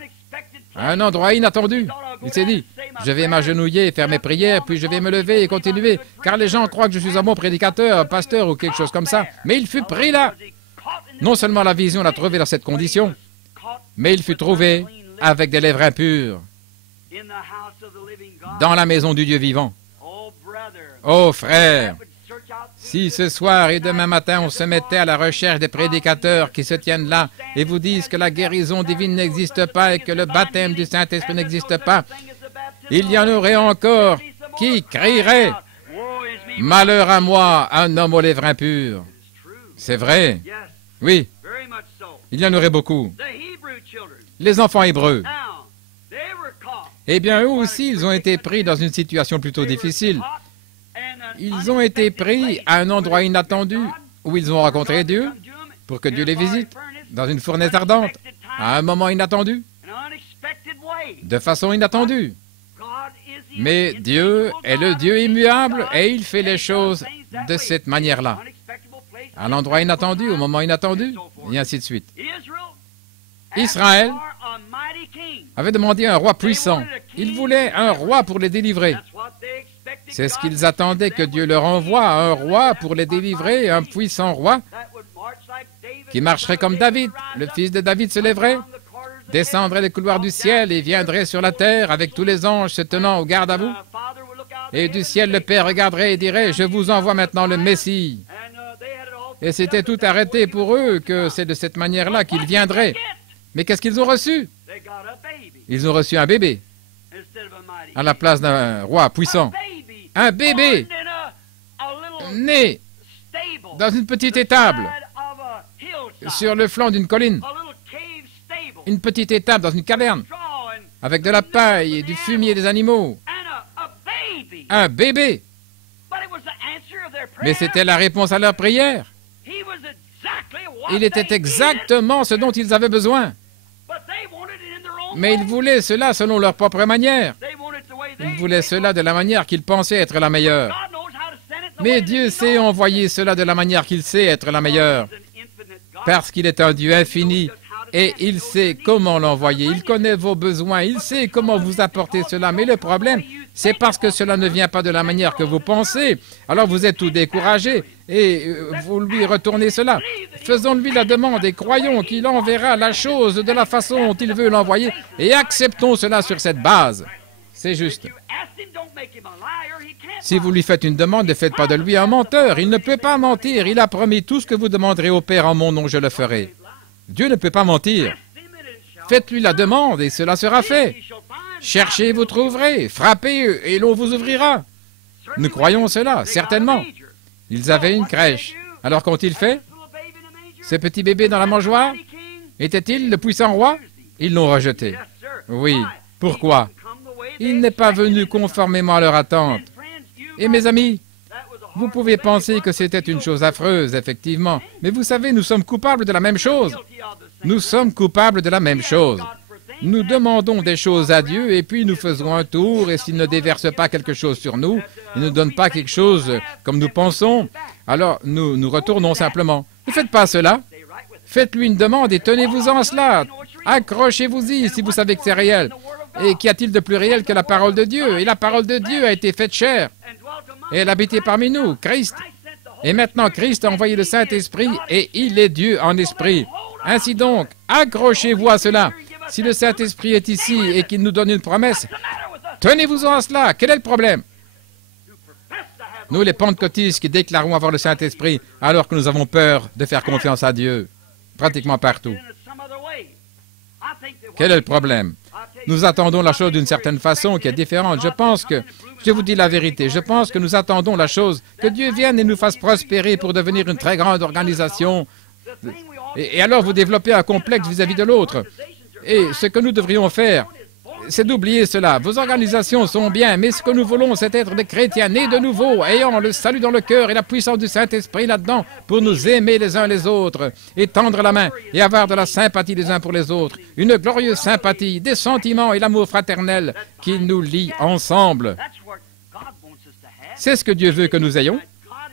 à un endroit inattendu. Il s'est dit, je vais m'agenouiller, faire mes prières, puis je vais me lever et continuer, car les gens croient que je suis un bon prédicateur, pasteur ou quelque chose comme ça. Mais il fut pris là. Non seulement la vision l'a trouvé dans cette condition, mais il fut trouvé avec des lèvres impures dans la maison du Dieu vivant. Oh frère, si ce soir et demain matin on se mettait à la recherche des prédicateurs qui se tiennent là et vous disent que la guérison divine n'existe pas et que le baptême du Saint-Esprit n'existe pas, il y en aurait encore qui crieraient « Malheur à moi, un homme aux lèvres impures ». C'est vrai, oui, il y en aurait beaucoup. Les enfants hébreux, eh bien eux aussi ils ont été pris dans une situation plutôt difficile. Ils ont été pris à un endroit inattendu où ils ont rencontré Dieu pour que Dieu les visite dans une fournaise ardente, à un moment inattendu, de façon inattendue. Mais Dieu est le Dieu immuable et il fait les choses de cette manière-là, à l'endroit inattendu, au moment inattendu, et ainsi de suite. Israël avait demandé un roi puissant. Il voulait un roi pour les délivrer. C'est ce qu'ils attendaient, que Dieu leur envoie, un roi pour les délivrer, un puissant roi qui marcherait comme David. Le fils de David se lèverait, descendrait les couloirs du ciel et viendrait sur la terre avec tous les anges se tenant au garde à vous. Et du ciel, le Père regarderait et dirait, « Je vous envoie maintenant le Messie. » Et c'était tout arrêté pour eux que c'est de cette manière-là qu'ils viendraient. Mais qu'est-ce qu'ils ont reçu? Ils ont reçu un bébé à la place d'un roi puissant. Un bébé né dans une petite étable sur le flanc d'une colline. Une petite étable dans une caverne avec de la paille et du fumier des animaux. Un bébé. Mais c'était la réponse à leur prière. Il était exactement ce dont ils avaient besoin. Mais ils voulaient cela selon leur propre manière. Ils voulaient cela de la manière qu'ils pensaient être la meilleure. Mais Dieu sait envoyer cela de la manière qu'il sait être la meilleure. Parce qu'il est un Dieu infini et il sait comment l'envoyer. Il connaît vos besoins, il sait comment vous apporter cela. Mais le problème, c'est parce que cela ne vient pas de la manière que vous pensez. Alors vous êtes tout découragé et vous lui retournez cela. Faisons-lui la demande et croyons qu'il enverra la chose de la façon dont il veut l'envoyer et acceptons cela sur cette base. C'est juste. Si vous lui faites une demande, ne faites pas de lui un menteur. Il ne peut pas mentir. Il a promis tout ce que vous demanderez au Père en mon nom, je le ferai. Dieu ne peut pas mentir. Faites-lui la demande et cela sera fait. Cherchez, vous trouverez. Frappez et l'on vous ouvrira. Nous croyons cela, certainement. Ils avaient une crèche. Alors qu'ont-ils fait? Ce petit bébé dans la mangeoire? Était-il le puissant roi? Ils l'ont rejeté. Oui. Pourquoi? Il n'est pas venu conformément à leur attente. Et mes amis, vous pouvez penser que c'était une chose affreuse, effectivement. Mais vous savez, nous sommes coupables de la même chose. Nous sommes coupables de la même chose. Nous demandons des choses à Dieu et puis nous faisons un tour et s'il ne déverse pas quelque chose sur nous, il ne donne pas quelque chose comme nous pensons, alors nous retournons simplement. Ne faites pas cela. Faites-lui une demande et tenez-vous-en à cela. Accrochez-vous-y si vous savez que c'est réel. Et qu'y a-t-il de plus réel que la parole de Dieu? Et la parole de Dieu a été faite chair. Et elle habitait parmi nous, Christ. Et maintenant, Christ a envoyé le Saint-Esprit et il est Dieu en esprit. Ainsi donc, accrochez-vous à cela. Si le Saint-Esprit est ici et qu'il nous donne une promesse, tenez-vous-en à cela. Quel est le problème? Nous, les pentecôtistes qui déclarons avoir le Saint-Esprit, alors que nous avons peur de faire confiance à Dieu, pratiquement partout. Quel est le problème? Nous attendons la chose d'une certaine façon qui est différente. Je vous dis la vérité, je pense que nous attendons la chose, que Dieu vienne et nous fasse prospérer pour devenir une très grande organisation. Et alors vous développez un complexe vis-à-vis de l'autre. Et ce que nous devrions faire, c'est d'oublier cela. Vos organisations sont bien, mais ce que nous voulons, c'est être des chrétiens nés de nouveau, ayant le salut dans le cœur et la puissance du Saint-Esprit là-dedans, pour nous aimer les uns les autres, et tendre la main, et avoir de la sympathie les uns pour les autres, une glorieuse sympathie, des sentiments et l'amour fraternel qui nous lient ensemble. C'est ce que Dieu veut que nous ayons.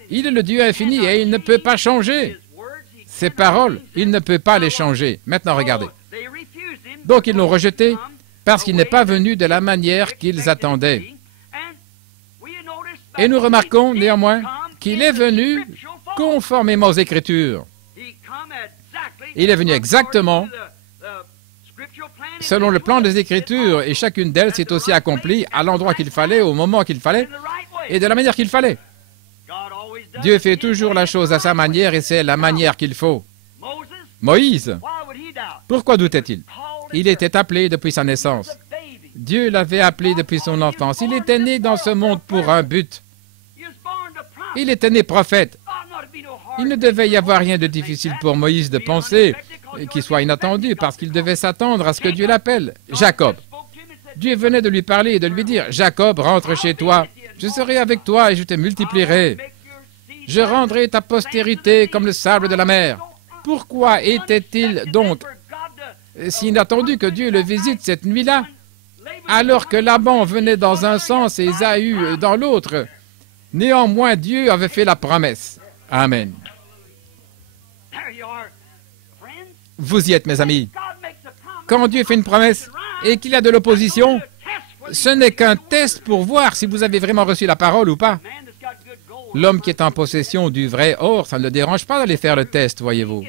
Il est le Dieu infini et il ne peut pas changer. Ses paroles, il ne peut pas les changer. Maintenant, regardez. Donc, ils l'ont rejeté parce qu'il n'est pas venu de la manière qu'ils attendaient. Et nous remarquons néanmoins qu'il est venu conformément aux Écritures. Il est venu exactement selon le plan des Écritures, et chacune d'elles s'est aussi accomplie à l'endroit qu'il fallait, au moment qu'il fallait, et de la manière qu'il fallait. Dieu fait toujours la chose à sa manière, et c'est la manière qu'il faut. Moïse, pourquoi doutait-il? Il était appelé depuis sa naissance. Dieu l'avait appelé depuis son enfance. Il était né dans ce monde pour un but. Il était né prophète. Il ne devait y avoir rien de difficile pour Moïse de penser qu'il soit inattendu, parce qu'il devait s'attendre à ce que Dieu l'appelle. Jacob. Dieu venait de lui parler et de lui dire, « Jacob, rentre chez toi. Je serai avec toi et je te multiplierai. Je rendrai ta postérité comme le sable de la mer. » Pourquoi était-il donc si inattendu que Dieu le visite cette nuit-là, alors que Laban venait dans un sens et Ésaü dans l'autre? Néanmoins, Dieu avait fait la promesse. Amen. Vous y êtes, mes amis. Quand Dieu fait une promesse et qu'il y a de l'opposition, ce n'est qu'un test pour voir si vous avez vraiment reçu la parole ou pas. L'homme qui est en possession du vrai or, ça ne le dérange pas d'aller faire le test, voyez-vous.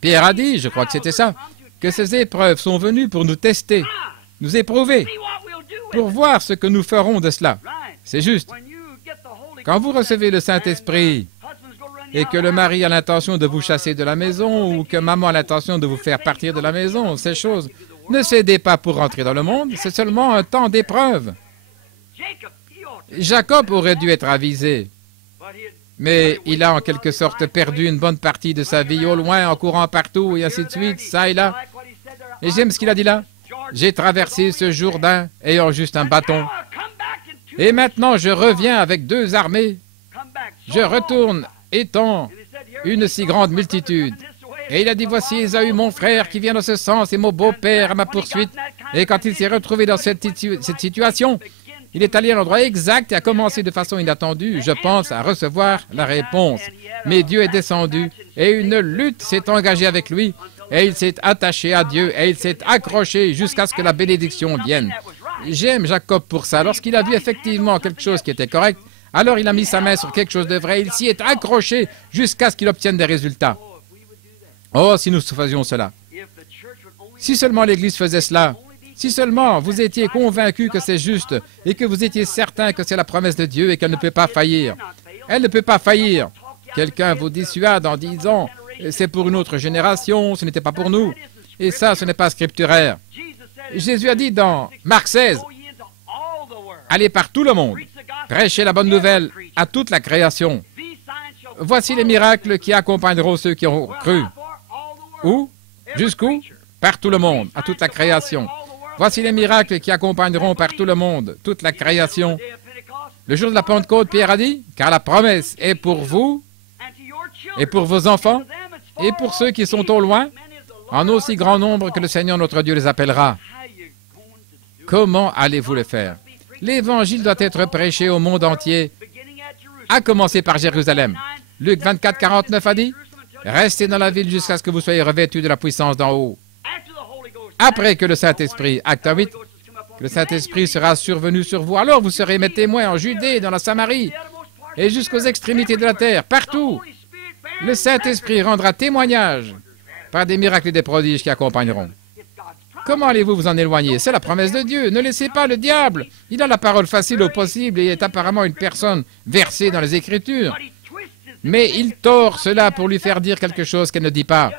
Pierre a dit, je crois que c'était ça, que ces épreuves sont venues pour nous tester, nous éprouver, pour voir ce que nous ferons de cela. C'est juste. Quand vous recevez le Saint-Esprit et que le mari a l'intention de vous chasser de la maison ou que maman a l'intention de vous faire partir de la maison, ces choses, ne cédez pas pour rentrer dans le monde, c'est seulement un temps d'épreuve. Jacob aurait dû être avisé, mais il a en quelque sorte perdu une bonne partie de sa vie au loin, en courant partout, et ainsi de suite, ça et là. Et j'aime ce qu'il a dit là. J'ai traversé ce Jourdain ayant juste un bâton. Et maintenant, je reviens avec 2 armées. Je retourne étant une si grande multitude. Et il a dit, voici Ésaü, mon frère, qui vient dans ce sens, et mon beau-père à ma poursuite. Et quand il s'est retrouvé dans cette situation, il est allé à l'endroit exact et a commencé de façon inattendue, je pense, à recevoir la réponse. Mais Dieu est descendu et une lutte s'est engagée avec lui et il s'est attaché à Dieu et il s'est accroché jusqu'à ce que la bénédiction vienne. J'aime Jacob pour ça. Lorsqu'il a vu effectivement quelque chose qui était correct, alors il a mis sa main sur quelque chose de vrai. Il s'y est accroché jusqu'à ce qu'il obtienne des résultats. Oh, si nous faisions cela. Si seulement l'Église faisait cela. Si seulement vous étiez convaincu que c'est juste et que vous étiez certain que c'est la promesse de Dieu et qu'elle ne peut pas faillir. Elle ne peut pas faillir. Quelqu'un vous dissuade en disant « c'est pour une autre génération, ce n'était pas pour nous ». Et ça, ce n'est pas scripturaire. Jésus a dit dans Marc 16 « Allez par tout le monde, prêchez la bonne nouvelle à toute la création. Voici les miracles qui accompagneront ceux qui ont cru. » Où? Jusqu'où? Par tout le monde, à toute la création. Voici les miracles qui accompagneront par tout le monde, toute la création. Le jour de la Pentecôte, Pierre a dit, car la promesse est pour vous et pour vos enfants et pour ceux qui sont au loin, en aussi grand nombre que le Seigneur notre Dieu les appellera. Comment allez-vous le faire? L'Évangile doit être prêché au monde entier, à commencer par Jérusalem. Luc 24, 49 a dit, restez dans la ville jusqu'à ce que vous soyez revêtus de la puissance d'en haut. Après que le Saint-Esprit, acte 8, que le Saint-Esprit sera survenu sur vous, alors vous serez mes témoins en Judée, dans la Samarie, et jusqu'aux extrémités de la terre, partout. Le Saint-Esprit rendra témoignage par des miracles et des prodiges qui accompagneront. Comment allez-vous vous en éloigner? C'est la promesse de Dieu. Ne laissez pas le diable. Il a la parole facile au possible et est apparemment une personne versée dans les Écritures. Mais il tord cela pour lui faire dire quelque chose qu'elle ne dit pas.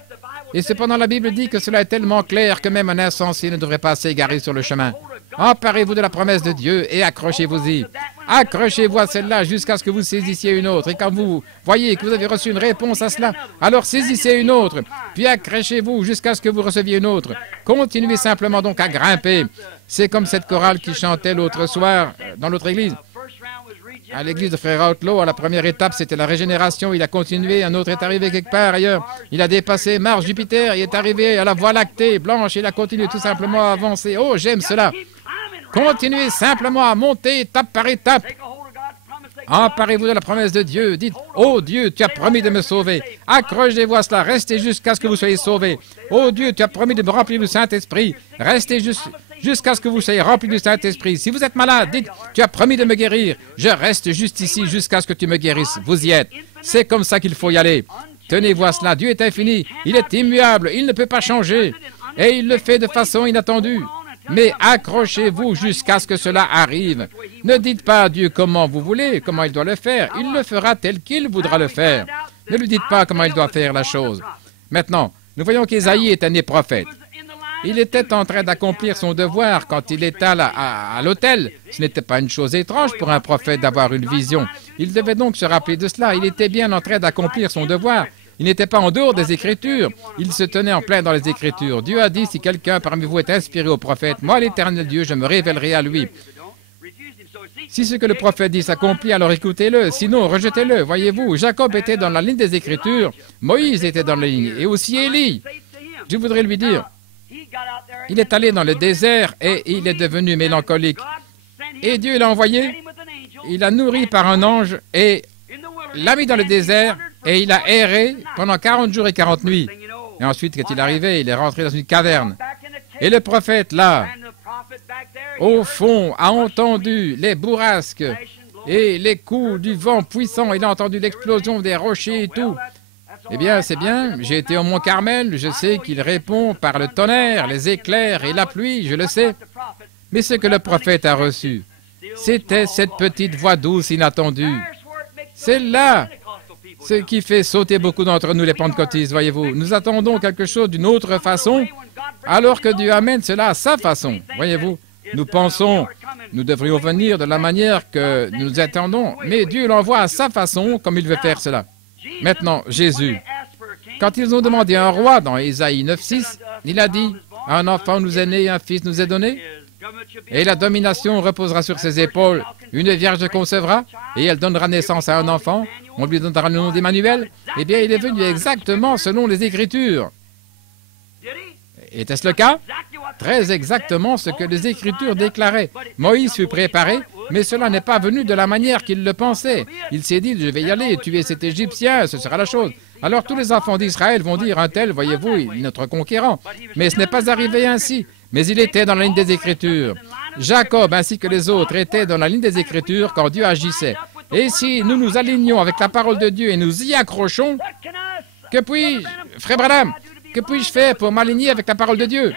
Et cependant, la Bible dit que cela est tellement clair que même un insensé ne devrait pas s'égarer sur le chemin. Emparez-vous de la promesse de Dieu et accrochez-vous-y. Accrochez-vous à celle-là jusqu'à ce que vous saisissiez une autre. Et quand vous voyez que vous avez reçu une réponse à cela, alors saisissez une autre. Puis accrochez-vous jusqu'à ce que vous receviez une autre. Continuez simplement donc à grimper. C'est comme cette chorale qui chantait l'autre soir dans l'autre église. À l'église de Frère Outlaw, à la première étape, c'était la régénération. Il a continué, un autre est arrivé quelque part ailleurs. Il a dépassé Mars, Jupiter, il est arrivé à la Voie lactée, blanche, il a continué tout simplement à avancer. Oh, j'aime cela. Continuez simplement à monter étape par étape. Emparez-vous de la promesse de Dieu. Dites, oh Dieu, tu as promis de me sauver. Accrochez-vous à cela. Restez jusqu'à ce que vous soyez sauvés. Oh Dieu, tu as promis de me remplir du Saint-Esprit. Restez jusqu'à ce que vous soyez remplis du Saint-Esprit. Si vous êtes malade, dites, tu as promis de me guérir. Je reste juste ici jusqu'à ce que tu me guérisses. Vous y êtes. C'est comme ça qu'il faut y aller. Tenez-vous à cela. Dieu est infini. Il est immuable. Il ne peut pas changer. Et il le fait de façon inattendue. Mais accrochez-vous jusqu'à ce que cela arrive. Ne dites pas à Dieu comment vous voulez, comment il doit le faire. Il le fera tel qu'il voudra le faire. Ne lui dites pas comment il doit faire la chose. Maintenant, nous voyons qu'Ésaïe est un né prophète. Il était en train d'accomplir son devoir quand il était à l'autel. Ce n'était pas une chose étrange pour un prophète d'avoir une vision. Il devait donc se rappeler de cela. Il était bien en train d'accomplir son devoir. Il n'était pas en dehors des Écritures. Il se tenait en plein dans les Écritures. Dieu a dit, si quelqu'un parmi vous est inspiré au prophète, moi, l'Éternel Dieu, je me révélerai à lui. Si ce que le prophète dit s'accomplit, alors écoutez-le. Sinon, rejetez-le. Voyez-vous, Jacob était dans la ligne des Écritures. Moïse était dans la ligne. Et aussi Élie. Je voudrais lui dire, il est allé dans le désert et il est devenu mélancolique. Et Dieu l'a envoyé. Il l'a nourri par un ange et l'a mis dans le désert. Et il a erré pendant 40 jours et 40 nuits. Et ensuite, quand il est arrivé, il est rentré dans une caverne. Et le prophète, là, au fond, a entendu les bourrasques et les coups du vent puissant. Il a entendu l'explosion des rochers et tout. Eh bien, c'est bien. J'ai été au Mont Carmel. Je sais qu'il répond par le tonnerre, les éclairs et la pluie. Je le sais. Mais ce que le prophète a reçu, c'était cette petite voix douce, inattendue. C'est là ce qui fait sauter beaucoup d'entre nous, les pentecôtistes, voyez-vous. Nous attendons quelque chose d'une autre façon, alors que Dieu amène cela à sa façon, voyez-vous. Nous pensons, nous devrions venir de la manière que nous attendons, mais Dieu l'envoie à sa façon, comme il veut faire cela. Maintenant, Jésus, quand ils ont demandé un roi dans Ésaïe 9:6, il a dit, « Un enfant nous est né, un fils nous est donné, et la domination reposera sur ses épaules. Une vierge concevra, et elle donnera naissance à un enfant. On lui donnera le nom d'Emmanuel. » Eh bien, il est venu exactement selon les Écritures. Était-ce le cas? Très exactement ce que les Écritures déclaraient. Moïse fut préparé, mais cela n'est pas venu de la manière qu'il le pensait. Il s'est dit, je vais y aller, tuer cet Égyptien, ce sera la chose. Alors tous les enfants d'Israël vont dire, un tel, voyez-vous, il est notre conquérant. Mais ce n'est pas arrivé ainsi. Mais il était dans la ligne des Écritures. Jacob ainsi que les autres étaient dans la ligne des Écritures quand Dieu agissait. Et si nous nous alignons avec la parole de Dieu et nous y accrochons, que puis-je, frère Branham, que puis-je faire pour m'aligner avec la parole de Dieu?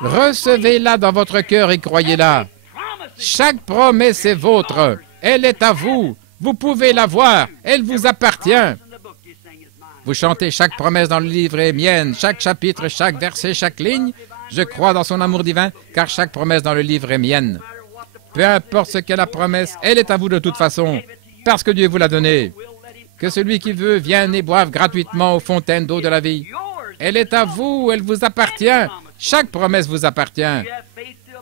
Recevez-la dans votre cœur et croyez-la. Chaque promesse est vôtre. Elle est à vous. Vous pouvez la voir. Elle vous appartient. Vous chantez chaque promesse dans le livre est mienne, chaque chapitre, chaque verset, chaque ligne. Je crois dans son amour divin, car chaque promesse dans le livre est mienne. Peu importe ce qu'est la promesse, elle est à vous de toute façon, parce que Dieu vous l'a donnée. Que celui qui veut vienne et boive gratuitement aux fontaines d'eau de la vie. Elle est à vous, elle vous appartient. Chaque promesse vous appartient.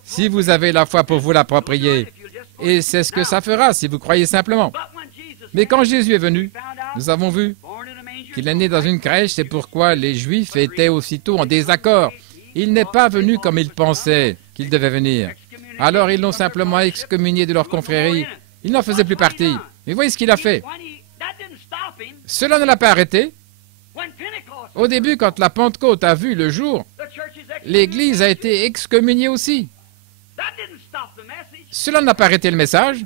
Si vous avez la foi pour vous l'approprier. Et c'est ce que ça fera si vous croyez simplement. Mais quand Jésus est venu, nous avons vu qu'il est né dans une crèche, c'est pourquoi les Juifs étaient aussitôt en désaccord. Il n'est pas venu comme ils pensaient qu'il devait venir. Alors ils l'ont simplement excommunié de leur confrérie. Il n'en faisait plus partie. Mais voyez ce qu'il a fait. Cela ne l'a pas arrêté. Au début, quand la Pentecôte a vu le jour, l'Église a été excommuniée aussi. Cela n'a pas arrêté le message.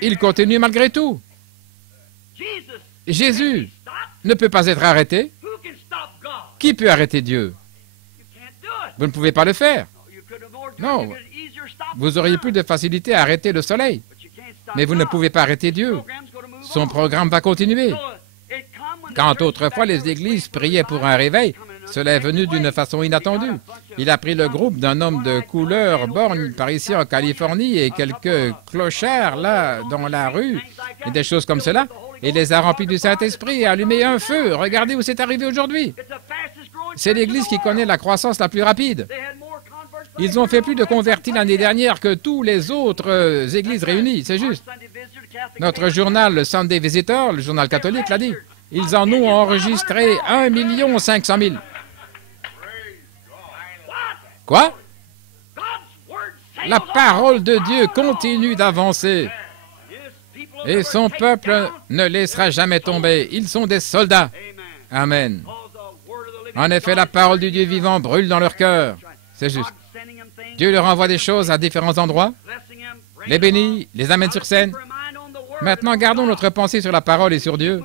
Il continue malgré tout. Jésus ne peut pas être arrêté. Qui peut arrêter Dieu? Vous ne pouvez pas le faire. Non. Vous auriez plus de facilité à arrêter le soleil. Mais vous ne pouvez pas arrêter Dieu. Son programme va continuer. Quand autrefois les églises priaient pour un réveil, cela est venu d'une façon inattendue. Il a pris le groupe d'un homme de couleur borgne par ici en Californie et quelques clochards là dans la rue et des choses comme cela et les a remplis du Saint-Esprit et allumé un feu. Regardez où c'est arrivé aujourd'hui. C'est l'église qui connaît la croissance la plus rapide. Ils ont fait plus de convertis l'année dernière que tous les autres églises réunies, c'est juste. Notre journal, le Sunday Visitor, le journal catholique, l'a dit. Ils en ont enregistré 1 500 000. Quoi? La parole de Dieu continue d'avancer. Et son peuple ne laissera jamais tomber. Ils sont des soldats. Amen. En effet, la parole du Dieu vivant brûle dans leur cœur. C'est juste. Dieu leur envoie des choses à différents endroits, les bénit, les amène sur scène. Maintenant, gardons notre pensée sur la parole et sur Dieu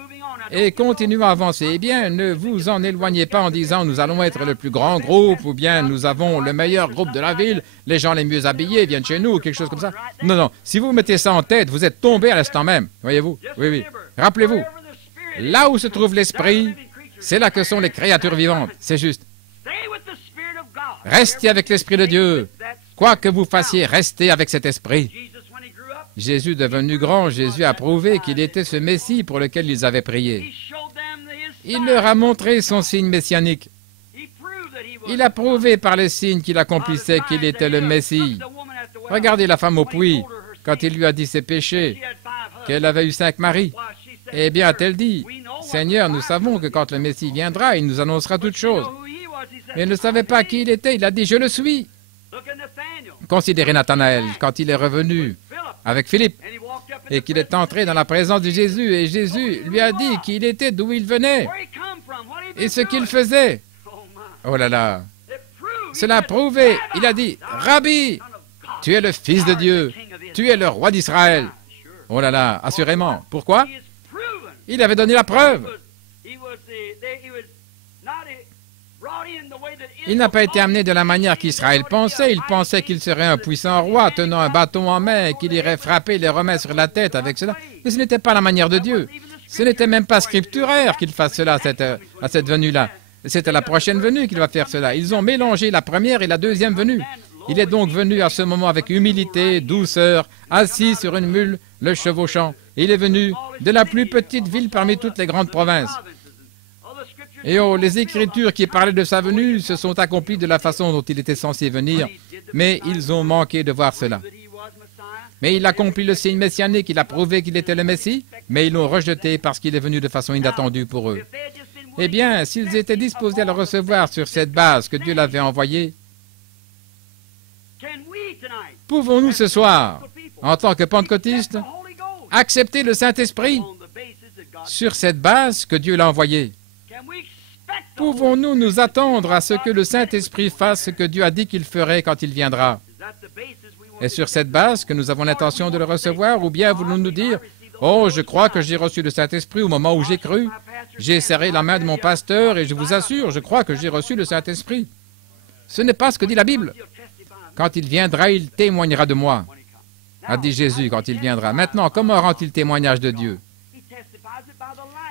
et continuons à avancer. Eh bien, ne vous en éloignez pas en disant « nous allons être le plus grand groupe » ou bien « nous avons le meilleur groupe de la ville, les gens les mieux habillés viennent chez nous » ou quelque chose comme ça. Non, non, si vous mettez ça en tête, vous êtes tombé à l'instant même, voyez-vous. Oui, oui. Rappelez-vous, là où se trouve l'Esprit, c'est là que sont les créatures vivantes, c'est juste. Restez avec l'Esprit de Dieu. Quoi que vous fassiez, restez avec cet Esprit. Jésus devenu grand, Jésus a prouvé qu'il était ce Messie pour lequel ils avaient prié. Il leur a montré son signe messianique. Il a prouvé par les signes qu'il accomplissait qu'il était le Messie. Regardez la femme au puits, quand il lui a dit ses péchés, qu'elle avait eu 5 maris. Eh bien, a-t-elle dit, « Seigneur, nous savons que quand le Messie viendra, il nous annoncera toutes choses. » Mais elle ne savait pas qui il était. Il a dit, « Je le suis. » Considérez Nathanaël, quand il est revenu avec Philippe, et qu'il est entré dans la présence de Jésus, et Jésus lui a dit qui il était, d'où il venait, et ce qu'il faisait. Oh là là! Cela a prouvé. Il a dit, « Rabbi, tu es le Fils de Dieu, tu es le roi d'Israël. » Oh là là, assurément. Pourquoi? Il avait donné la preuve. Il n'a pas été amené de la manière qu'Israël pensait. Il pensait qu'il serait un puissant roi tenant un bâton en main et qu'il irait frapper les Romains sur la tête avec cela. Mais ce n'était pas la manière de Dieu. Ce n'était même pas scripturaire qu'il fasse cela à cette venue-là. C'est à la prochaine venue qu'il va faire cela. Ils ont mélangé la première et la deuxième venue. Il est donc venu à ce moment avec humilité, douceur, assis sur une mule, le chevauchant. Il est venu de la plus petite ville parmi toutes les grandes provinces. Et oh, les Écritures qui parlaient de sa venue se sont accomplies de la façon dont il était censé venir, mais ils ont manqué de voir cela. Mais il accomplit le signe messianique, il a prouvé qu'il était le Messie, mais ils l'ont rejeté parce qu'il est venu de façon inattendue pour eux. Eh bien, s'ils étaient disposés à le recevoir sur cette base que Dieu l'avait envoyé, pouvons-nous ce soir, en tant que pentecôtistes, accepter le Saint-Esprit sur cette base que Dieu l'a envoyé? Pouvons-nous nous attendre à ce que le Saint-Esprit fasse ce que Dieu a dit qu'il ferait quand il viendra? Est-ce sur cette base que nous avons l'intention de le recevoir, ou bien voulons-nous dire, « Oh, je crois que j'ai reçu le Saint-Esprit au moment où j'ai cru. J'ai serré la main de mon pasteur et je vous assure, je crois que j'ai reçu le Saint-Esprit. » Ce n'est pas ce que dit la Bible. Quand il viendra, il témoignera de moi, a dit Jésus quand il viendra. Maintenant, comment rend-il témoignage de Dieu?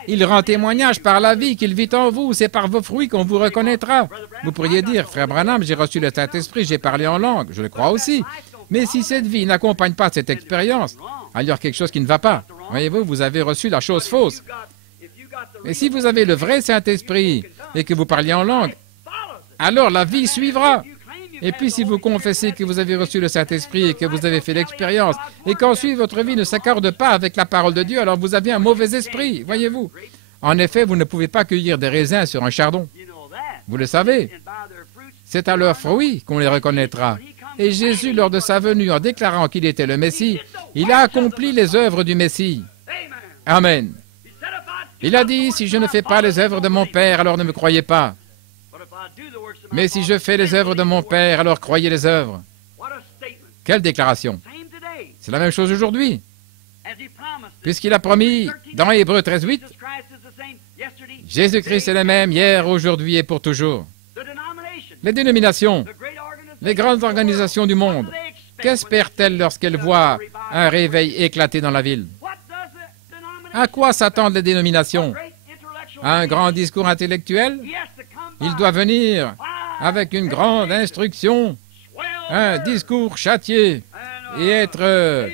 Il rend témoignage par la vie qu'il vit en vous. C'est par vos fruits qu'on vous reconnaîtra. Vous pourriez dire, frère Branham, j'ai reçu le Saint-Esprit, j'ai parlé en langue. Je le crois aussi. Mais si cette vie n'accompagne pas cette expérience, alors il y a quelque chose qui ne va pas. Voyez-vous, vous avez reçu la chose fausse. Mais si vous avez le vrai Saint-Esprit et que vous parliez en langue, alors la vie suivra. Et puis si vous confessez que vous avez reçu le Saint-Esprit et que vous avez fait l'expérience, et qu'ensuite votre vie ne s'accorde pas avec la parole de Dieu, alors vous avez un mauvais esprit, voyez-vous. En effet, vous ne pouvez pas cueillir des raisins sur un chardon. Vous le savez. C'est à leurs fruits qu'on les reconnaîtra. Et Jésus, lors de sa venue, en déclarant qu'il était le Messie, il a accompli les œuvres du Messie. Amen. Il a dit, si je ne fais pas les œuvres de mon Père, alors ne me croyez pas. Mais si je fais les œuvres de mon Père, alors croyez les œuvres. Quelle déclaration! C'est la même chose aujourd'hui. Puisqu'il a promis dans Hébreux 13:8, Jésus-Christ est le même hier, aujourd'hui et pour toujours. Les dénominations, les grandes organisations du monde, qu'espèrent-elles lorsqu'elles voient un réveil éclater dans la ville? À quoi s'attendent les dénominations? À un grand discours intellectuel? Il doit venir avec une grande instruction, un discours châtié et être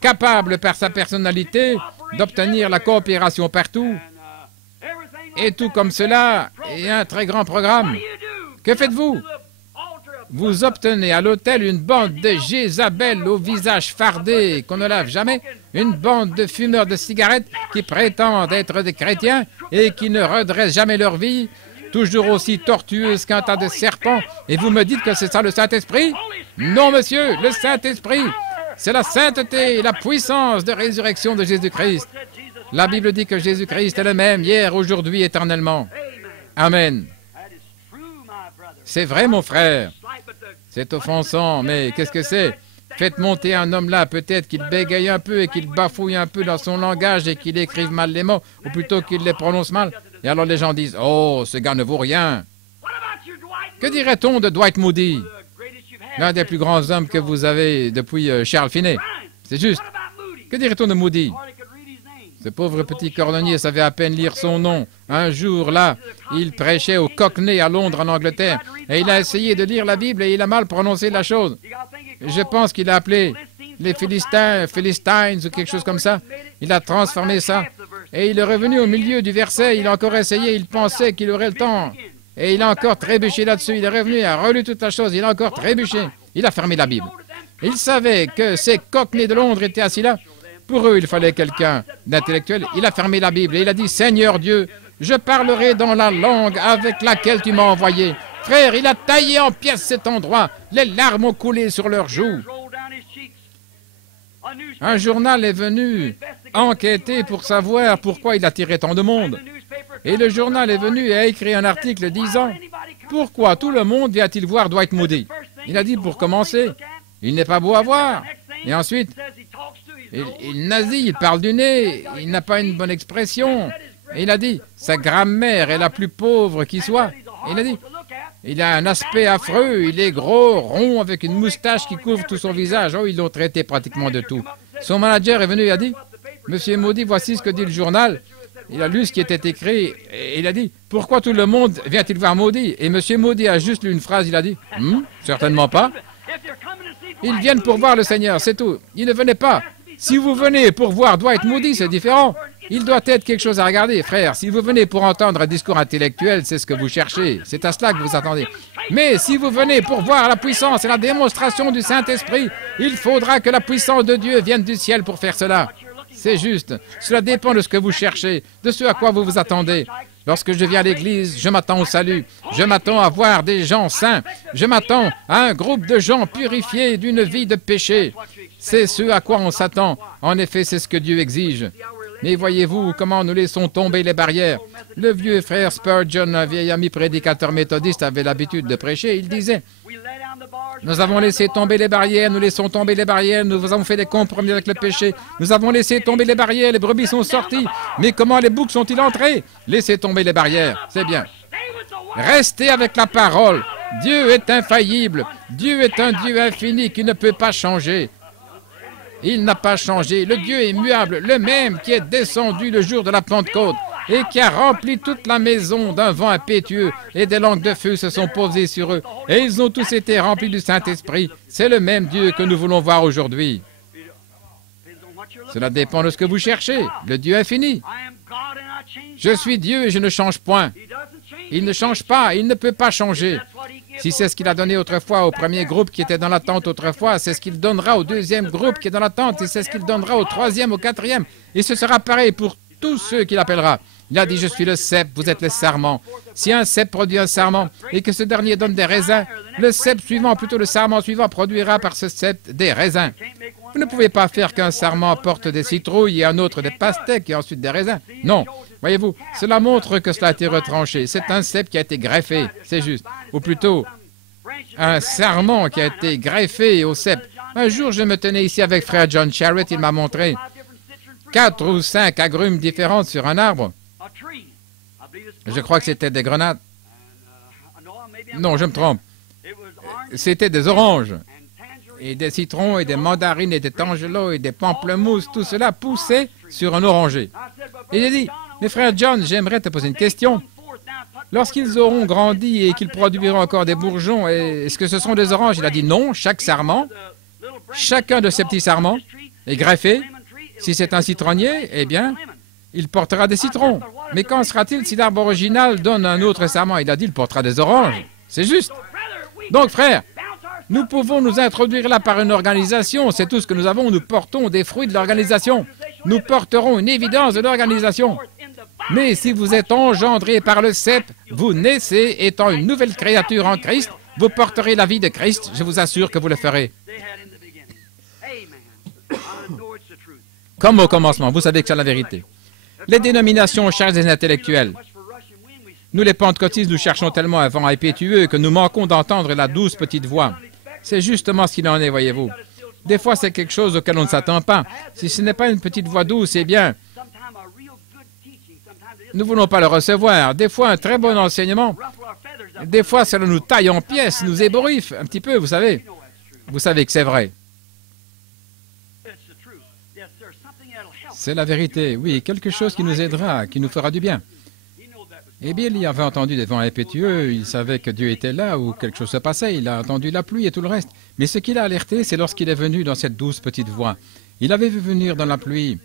capable par sa personnalité d'obtenir la coopération partout. Et tout comme cela, et un très grand programme. Que faites-vous? Vous obtenez à l'autel une bande de Jézabel au visage fardé qu'on ne lave jamais, une bande de fumeurs de cigarettes qui prétendent être des chrétiens et qui ne redressent jamais leur vie, toujours aussi tortueuse qu'un tas de serpents, et vous me dites que c'est ça le Saint-Esprit? Non, monsieur, le Saint-Esprit, c'est la sainteté et la puissance de résurrection de Jésus-Christ. La Bible dit que Jésus-Christ est le même hier, aujourd'hui, éternellement. Amen. C'est vrai, mon frère. C'est offensant, mais qu'est-ce que c'est? Faites monter un homme là, peut-être qu'il bégaye un peu et qu'il bafouille un peu dans son langage et qu'il écrive mal les mots, ou plutôt qu'il les prononce mal. Et alors les gens disent, « Oh, ce gars ne vaut rien. » Que dirait-on de Dwight Moody, l'un des plus grands hommes que vous avez depuis Charles Finney? C'est juste. Que dirait-on de Moody? Ce pauvre petit cordonnier savait à peine lire son nom. Un jour, là, il prêchait au Cockney à Londres, en Angleterre, et il a essayé de lire la Bible et il a mal prononcé la chose. Je pense qu'il a appelé les Philistines ou quelque chose comme ça. Il a transformé ça. Et il est revenu au milieu du verset, il a encore essayé, il pensait qu'il aurait le temps. Et il a encore trébuché là-dessus. Il est revenu, il a relu toute la chose, il a encore trébuché. Il a fermé la Bible. Il savait que ces Cockneys de Londres étaient assis là. Pour eux, il fallait quelqu'un d'intellectuel. Il a fermé la Bible et il a dit, « Seigneur Dieu, je parlerai dans la langue avec laquelle tu m'as envoyé. » Frère, il a taillé en pièces cet endroit. Les larmes ont coulé sur leurs joues. Un journal est venu enquêter pour savoir pourquoi il attirait tant de monde. Et le journal est venu et a écrit un article disant, « Pourquoi tout le monde vient-il voir Dwight Moody? » Il a dit, pour commencer, il n'est pas beau à voir. Et ensuite, il nazie, il parle du nez, il n'a pas une bonne expression. Et il a dit, sa grammaire est la plus pauvre qui soit. Et il a dit, il a un aspect affreux, il est gros, rond, avec une moustache qui couvre tout son visage. Oh, ils l'ont traité pratiquement de tout. Son manager est venu et a dit, Monsieur Moody, voici ce que dit le journal. Il a lu ce qui était écrit et il a dit, pourquoi tout le monde vient-il voir Moody? Et Monsieur Moody a juste lu une phrase, il a dit, certainement pas. Ils viennent pour voir le Seigneur, c'est tout. Ils ne venaient pas. Si vous venez pour voir Dwight Moody, c'est différent. Il doit être quelque chose à regarder, frère. Si vous venez pour entendre un discours intellectuel, c'est ce que vous cherchez. C'est à cela que vous attendez. Mais si vous venez pour voir la puissance et la démonstration du Saint-Esprit, il faudra que la puissance de Dieu vienne du ciel pour faire cela. C'est juste. Cela dépend de ce que vous cherchez, de ce à quoi vous vous attendez. Lorsque je viens à l'église, je m'attends au salut. Je m'attends à voir des gens saints. Je m'attends à un groupe de gens purifiés d'une vie de péché. C'est ce à quoi on s'attend. En effet, c'est ce que Dieu exige. Mais voyez-vous comment nous laissons tomber les barrières. Le vieux frère Spurgeon, un vieil ami prédicateur méthodiste, avait l'habitude de prêcher. Il disait, nous avons laissé tomber les barrières, nous laissons tomber les barrières, nous avons fait des compromis avec le péché, nous avons laissé tomber les barrières, les brebis sont sorties. Mais comment les boucs sont-ils entrés? Laissez tomber les barrières, c'est bien. Restez avec la parole. Dieu est infaillible. Dieu est un Dieu infini qui ne peut pas changer. Il n'a pas changé. Le Dieu est immuable, le même qui est descendu le jour de la Pentecôte et qui a rempli toute la maison d'un vent impétueux et des langues de feu se sont posées sur eux et ils ont tous été remplis du Saint-Esprit. C'est le même Dieu que nous voulons voir aujourd'hui. Cela dépend de ce que vous cherchez, le Dieu infini. Je suis Dieu et je ne change point. Il ne change pas, il ne peut pas changer. Si c'est ce qu'il a donné autrefois au premier groupe qui était dans la tente autrefois, c'est ce qu'il donnera au deuxième groupe qui est dans la tente, et c'est ce qu'il donnera au troisième, au quatrième. Et ce sera pareil pour tous ceux qu'il appellera. Il a dit, je suis le cep, vous êtes les sarments. Si un cep produit un sarment et que ce dernier donne des raisins, le cep suivant, plutôt le sarment suivant, produira par ce cep des raisins. Vous ne pouvez pas faire qu'un sarment porte des citrouilles et un autre des pastèques et ensuite des raisins. Non. Voyez-vous, cela montre que cela a été retranché. C'est un cep qui a été greffé, c'est juste. Ou plutôt, un sarment qui a été greffé au cep. Un jour, je me tenais ici avec frère John Charrett, il m'a montré. 4 ou 5 agrumes différentes sur un arbre. Je crois que c'était des grenades. Non, je me trompe. C'était des oranges, et des citrons, et des mandarines, et des tangelos, et des pamplemousses. Tout cela poussait sur un oranger. Et j'ai dit, mes frères John, j'aimerais te poser une question. Lorsqu'ils auront grandi et qu'ils produiront encore des bourgeons, est-ce que ce sont des oranges? Il a dit non, chaque sarment, chacun de ces petits sarments est greffé. Si c'est un citronnier, eh bien, il portera des citrons. Mais qu'en sera-t-il si l'arbre original donne un autre sarment? Il a dit, il portera des oranges. C'est juste. Donc, frère, nous pouvons nous introduire là par une organisation. C'est tout ce que nous avons. Nous portons des fruits de l'organisation. Nous porterons une évidence de l'organisation. Mais si vous êtes engendré par le cep, vous naissez étant une nouvelle créature en Christ. Vous porterez la vie de Christ. Je vous assure que vous le ferez. Comme au commencement, vous savez que c'est la vérité. Les dénominations cherchent des intellectuels. Nous, les pentecôtistes, nous cherchons tellement un vent impétueux que nous manquons d'entendre la douce petite voix. C'est justement ce qu'il en est, voyez-vous. Des fois, c'est quelque chose auquel on ne s'attend pas. Si ce n'est pas une petite voix douce, eh bien, nous ne voulons pas le recevoir. Des fois, un très bon enseignement, des fois, cela nous taille en pièces, nous ébouriffe un petit peu, vous savez. Vous savez que c'est vrai. C'est la vérité, oui, quelque chose qui nous aidera, qui nous fera du bien. Eh bien, il y avait entendu des vents impétueux, il savait que Dieu était là, ou quelque chose se passait, il a entendu la pluie et tout le reste. Mais ce qu'il a alerté, c'est lorsqu'il est venu dans cette douce petite voix. Il avait vu venir dans la pluie,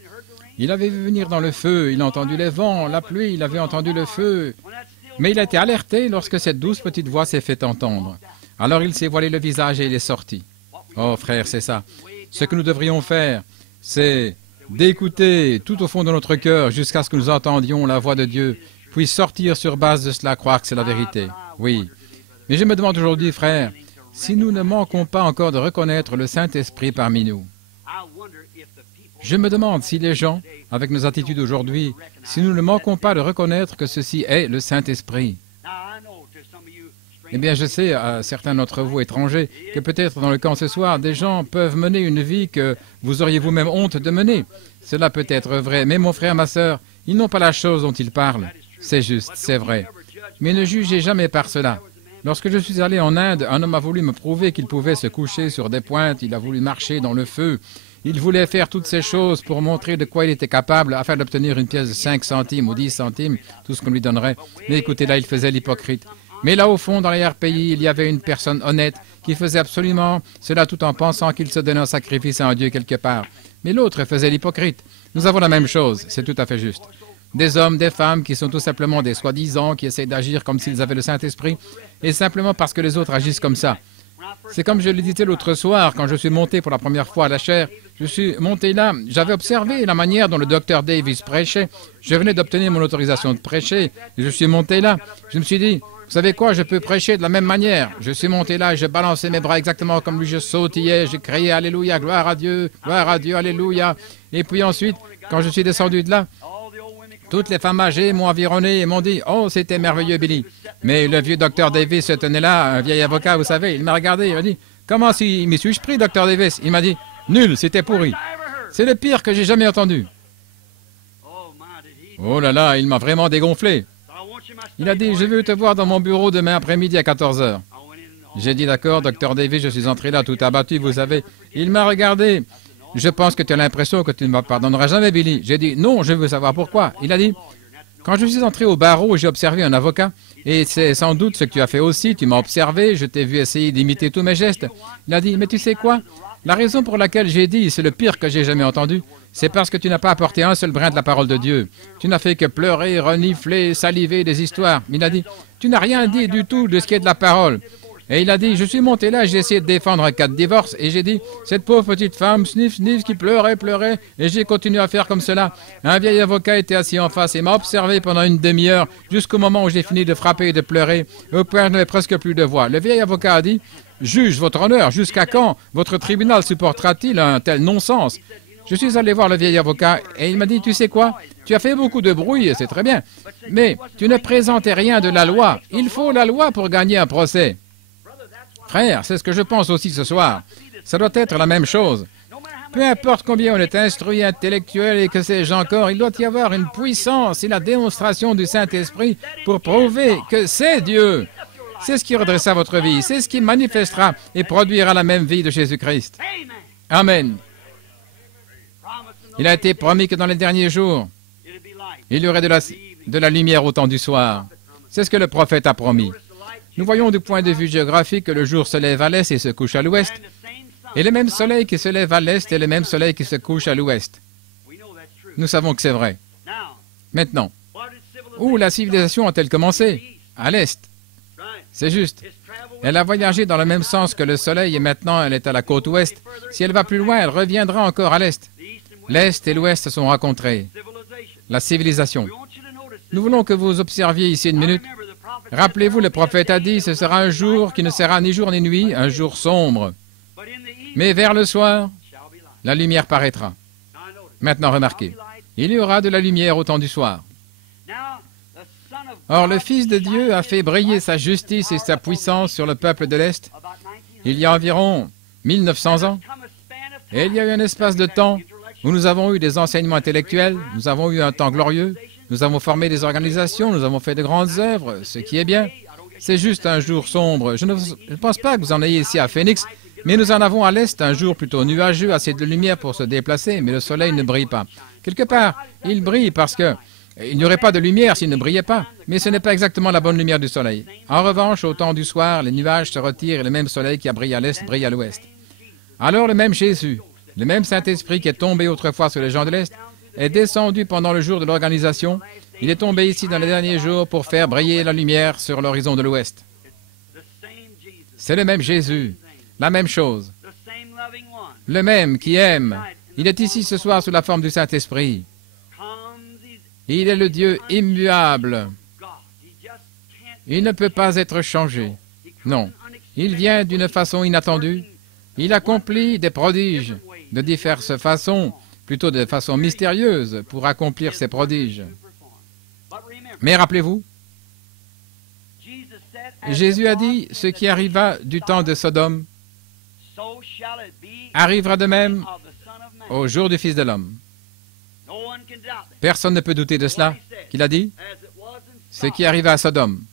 il avait vu venir dans le feu, il a entendu les vents, la pluie, il avait entendu le feu. Mais il a été alerté lorsque cette douce petite voix s'est fait entendre. Alors il s'est voilé le visage et il est sorti. Oh frère, c'est ça. Ce que nous devrions faire, c'est d'écouter tout au fond de notre cœur jusqu'à ce que nous entendions la voix de Dieu, puis sortir sur base de cela, croire que c'est la vérité. Oui. Mais je me demande aujourd'hui, frère, si nous ne manquons pas encore de reconnaître le Saint-Esprit parmi nous. Je me demande si les gens, avec nos attitudes aujourd'hui, si nous ne manquons pas de reconnaître que ceci est le Saint-Esprit. Eh bien, je sais, à certains d'entre vous étrangers, que peut-être dans le camp ce soir, des gens peuvent mener une vie que vous auriez vous-même honte de mener. Cela peut être vrai, mais mon frère, ma sœur, ils n'ont pas la chose dont ils parlent. C'est juste, c'est vrai. Mais ne jugez jamais par cela. Lorsque je suis allé en Inde, un homme a voulu me prouver qu'il pouvait se coucher sur des pointes, il a voulu marcher dans le feu. Il voulait faire toutes ces choses pour montrer de quoi il était capable afin d'obtenir une pièce de 5 centimes ou 10 centimes, tout ce qu'on lui donnerait. Mais écoutez, là, il faisait l'hypocrite. Mais là, au fond, dans l'arrière-pays, il y avait une personne honnête qui faisait absolument cela tout en pensant qu'il se donnait en sacrifice à un Dieu quelque part. Mais l'autre faisait l'hypocrite. Nous avons la même chose, c'est tout à fait juste. Des hommes, des femmes qui sont tout simplement des soi-disant, qui essayent d'agir comme s'ils avaient le Saint-Esprit, et simplement parce que les autres agissent comme ça. C'est comme je le disais l'autre soir, quand je suis monté pour la première fois à la chaire, je suis monté là, j'avais observé la manière dont le docteur Davis prêchait, je venais d'obtenir mon autorisation de prêcher, et je suis monté là, je me suis dit, vous savez quoi, je peux prêcher de la même manière. Je suis monté là et je balançais mes bras exactement comme lui, je sautillais, je criais Alléluia, gloire à Dieu, Alléluia. Et puis ensuite, quand je suis descendu de là, toutes les femmes âgées m'ont environné et m'ont dit « Oh, c'était merveilleux, Billy ». Mais le vieux docteur Davis se tenait là, un vieil avocat, vous savez, il m'a regardé, il m'a dit « Comment m'y suis-je pris, docteur Davis ?» Il m'a dit « Nul, c'était pourri. C'est le pire que j'ai jamais entendu. » Oh là là, il m'a vraiment dégonflé. Il a dit « Je veux te voir dans mon bureau demain après-midi à 14 heures. » J'ai dit « D'accord, docteur Davis, je suis entré là tout abattu, vous savez. » Il m'a regardé. « Je pense que tu as l'impression que tu ne me pardonneras jamais, Billy. » J'ai dit « Non, je veux savoir pourquoi. » Il a dit « Quand je suis entré au barreau, j'ai observé un avocat. Et c'est sans doute ce que tu as fait aussi. Tu m'as observé, je t'ai vu essayer d'imiter tous mes gestes. » Il a dit « Mais tu sais quoi? La raison pour laquelle j'ai dit c'est le pire que j'ai jamais entendu, c'est parce que tu n'as pas apporté un seul brin de la parole de Dieu. Tu n'as fait que pleurer, renifler, saliver des histoires. » Il a dit « Tu n'as rien dit du tout de ce qui est de la parole. » Et il a dit, je suis monté là, j'ai essayé de défendre un cas de divorce, et j'ai dit, cette pauvre petite femme, sniff, sniff, qui pleurait, et j'ai continué à faire comme cela. Un vieil avocat était assis en face et m'a observé pendant une demi-heure, jusqu'au moment où j'ai fini de frapper et de pleurer, au point où je n'avais presque plus de voix. Le vieil avocat a dit, juge votre honneur, jusqu'à quand votre tribunal supportera-t-il un tel non-sens? Je suis allé voir le vieil avocat, et il m'a dit, tu sais quoi, tu as fait beaucoup de bruit, c'est très bien, mais tu ne présentais rien de la loi. Il faut la loi pour gagner un procès. Frère, c'est ce que je pense aussi ce soir. Ça doit être la même chose. Peu importe combien on est instruit, intellectuel et que sais-je encore, il doit y avoir une puissance et la démonstration du Saint-Esprit pour prouver que c'est Dieu. C'est ce qui redressera votre vie, c'est ce qui manifestera et produira la même vie de Jésus-Christ. Amen. Il a été promis que dans les derniers jours, il y aurait de la lumière au temps du soir. C'est ce que le prophète a promis. Nous voyons du point de vue géographique que le jour se lève à l'est et se couche à l'ouest, et le même soleil qui se lève à l'est est le même soleil qui se couche à l'ouest. Nous savons que c'est vrai. Maintenant, où la civilisation a-t-elle commencé? À l'est. C'est juste. Elle a voyagé dans le même sens que le soleil et maintenant elle est à la côte ouest. Si elle va plus loin, elle reviendra encore à l'est. L'est et l'ouest se sont rencontrés. La civilisation. Nous voulons que vous observiez ici une minute. Rappelez-vous, le prophète a dit, ce sera un jour qui ne sera ni jour ni nuit, un jour sombre. Mais vers le soir, la lumière paraîtra. Maintenant, remarquez, il y aura de la lumière au temps du soir. Or, le Fils de Dieu a fait briller sa justice et sa puissance sur le peuple de l'Est il y a environ 1900 ans. Et il y a eu un espace de temps où nous avons eu des enseignements intellectuels, nous avons eu un temps glorieux, nous avons formé des organisations, nous avons fait de grandes œuvres, ce qui est bien. C'est juste un jour sombre. Je ne pense pas que vous en ayez ici à Phoenix, mais nous en avons à l'est un jour plutôt nuageux, assez de lumière pour se déplacer, mais le soleil ne brille pas. Quelque part, il brille parce que il n'y aurait pas de lumière s'il ne brillait pas, mais ce n'est pas exactement la bonne lumière du soleil. En revanche, au temps du soir, les nuages se retirent et le même soleil qui a brillé à l'est brille à l'ouest. Alors le même Jésus, le même Saint-Esprit qui est tombé autrefois sur les gens de l'Est, est descendu pendant le jour de l'organisation. Il est tombé ici dans les derniers jours pour faire briller la lumière sur l'horizon de l'Ouest. C'est le même Jésus, la même chose. Le même qui aime. Il est ici ce soir sous la forme du Saint-Esprit. Il est le Dieu immuable. Il ne peut pas être changé. Non. Il vient d'une façon inattendue. Il accomplit des prodiges de diverses façons, plutôt de façon mystérieuse, pour accomplir ces prodiges. Mais rappelez-vous, Jésus a dit, ce qui arriva du temps de Sodome arrivera de même au jour du Fils de l'homme. Personne ne peut douter de cela, qu'il a dit, ce qui arriva à Sodome.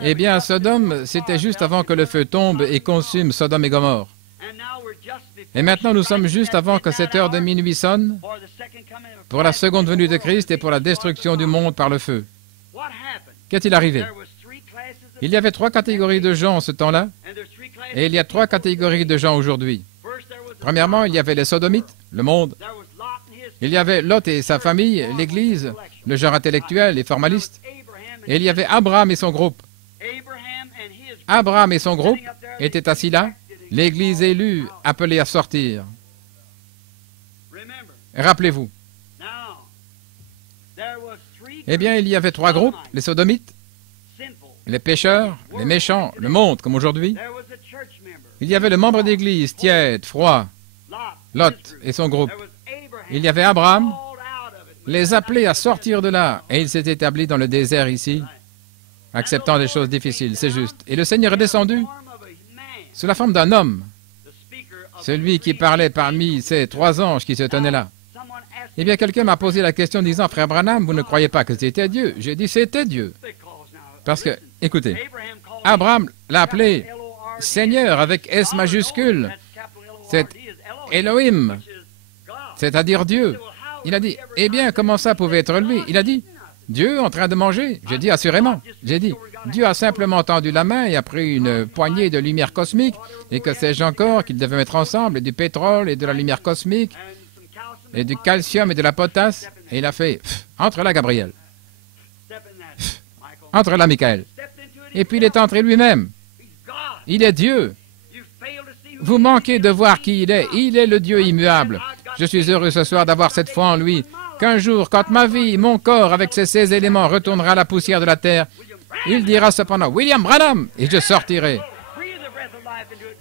Eh bien, à Sodome, c'était juste avant que le feu tombe et consume Sodome et Gomorrhe. Et maintenant, nous sommes juste avant que cette heure de minuit sonne pour la seconde venue de Christ et pour la destruction du monde par le feu. Qu'est-il arrivé? Il y avait 3 catégories de gens en ce temps-là, et il y a 3 catégories de gens aujourd'hui. Premièrement, il y avait les sodomites, le monde. Il y avait Lot et sa famille, l'Église, le genre intellectuel et formaliste. Et il y avait Abraham et son groupe. Abraham et son groupe étaient assis là, l'Église élue appelée à sortir. Rappelez-vous. Eh bien, il y avait 3 groupes, les sodomites, les pécheurs, les méchants, le monde, comme aujourd'hui. Il y avait le membre d'église, tiède, froid, Lot et son groupe. Il y avait Abraham, les appelés à sortir de là, et il s'est établi dans le désert ici, acceptant des choses difficiles, c'est juste. Et le Seigneur est descendu sous la forme d'un homme, celui qui parlait parmi ces 3 anges qui se tenaient là. Eh bien, quelqu'un m'a posé la question disant, « Frère Branham, vous ne croyez pas que c'était Dieu ?» J'ai dit, « C'était Dieu. » Parce que, écoutez, Abraham l'a appelé Seigneur avec S majuscule. C'est Elohim, c'est-à-dire Dieu. Il a dit, « Eh bien, comment ça pouvait être lui ?» Il a dit, « Dieu en train de manger. » J'ai dit, « Assurément. » J'ai dit, « Dieu a simplement tendu la main et a pris une poignée de lumière cosmique, et que sais-je encore qu'il devait mettre ensemble, et du pétrole et de la lumière cosmique, et du calcium et de la potasse, et il a fait « Entre là, Gabriel. Entre là, Michael. » Et puis il est entré lui-même. Il est Dieu. Vous manquez de voir qui il est. Il est le Dieu immuable. Je suis heureux ce soir d'avoir cette foi en lui, qu'un jour, quand ma vie, mon corps, avec ces 16 éléments, retournera à la poussière de la terre, il dira cependant, « William Branham !» et je sortirai.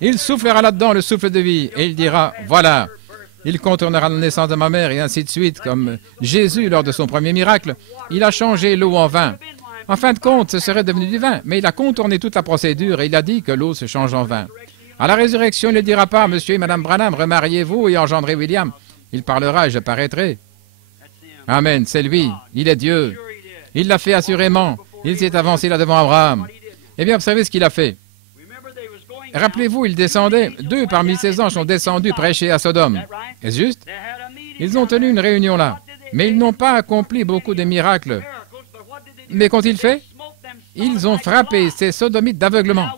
Il soufflera là-dedans le souffle de vie, et il dira, « Voilà !» Il contournera la naissance de ma mère, et ainsi de suite, comme Jésus lors de son premier miracle. Il a changé l'eau en vin. En fin de compte, ce serait devenu du vin, mais il a contourné toute la procédure, et il a dit que l'eau se change en vin. À la résurrection, il ne dira pas, Monsieur et Madame Branham, remariez-vous et engendrez William. Il parlera et je paraîtrai. Amen, c'est lui, il est Dieu. Il l'a fait assurément. Il s'est avancé là devant Abraham. Eh bien, observez ce qu'il a fait. Rappelez-vous, il descendait, 2 parmi ses anges sont descendus prêcher à Sodome. Est-ce juste? Ils ont tenu une réunion là, mais ils n'ont pas accompli beaucoup de miracles. Mais qu'ont-ils fait? Ils ont frappé ces sodomites d'aveuglement.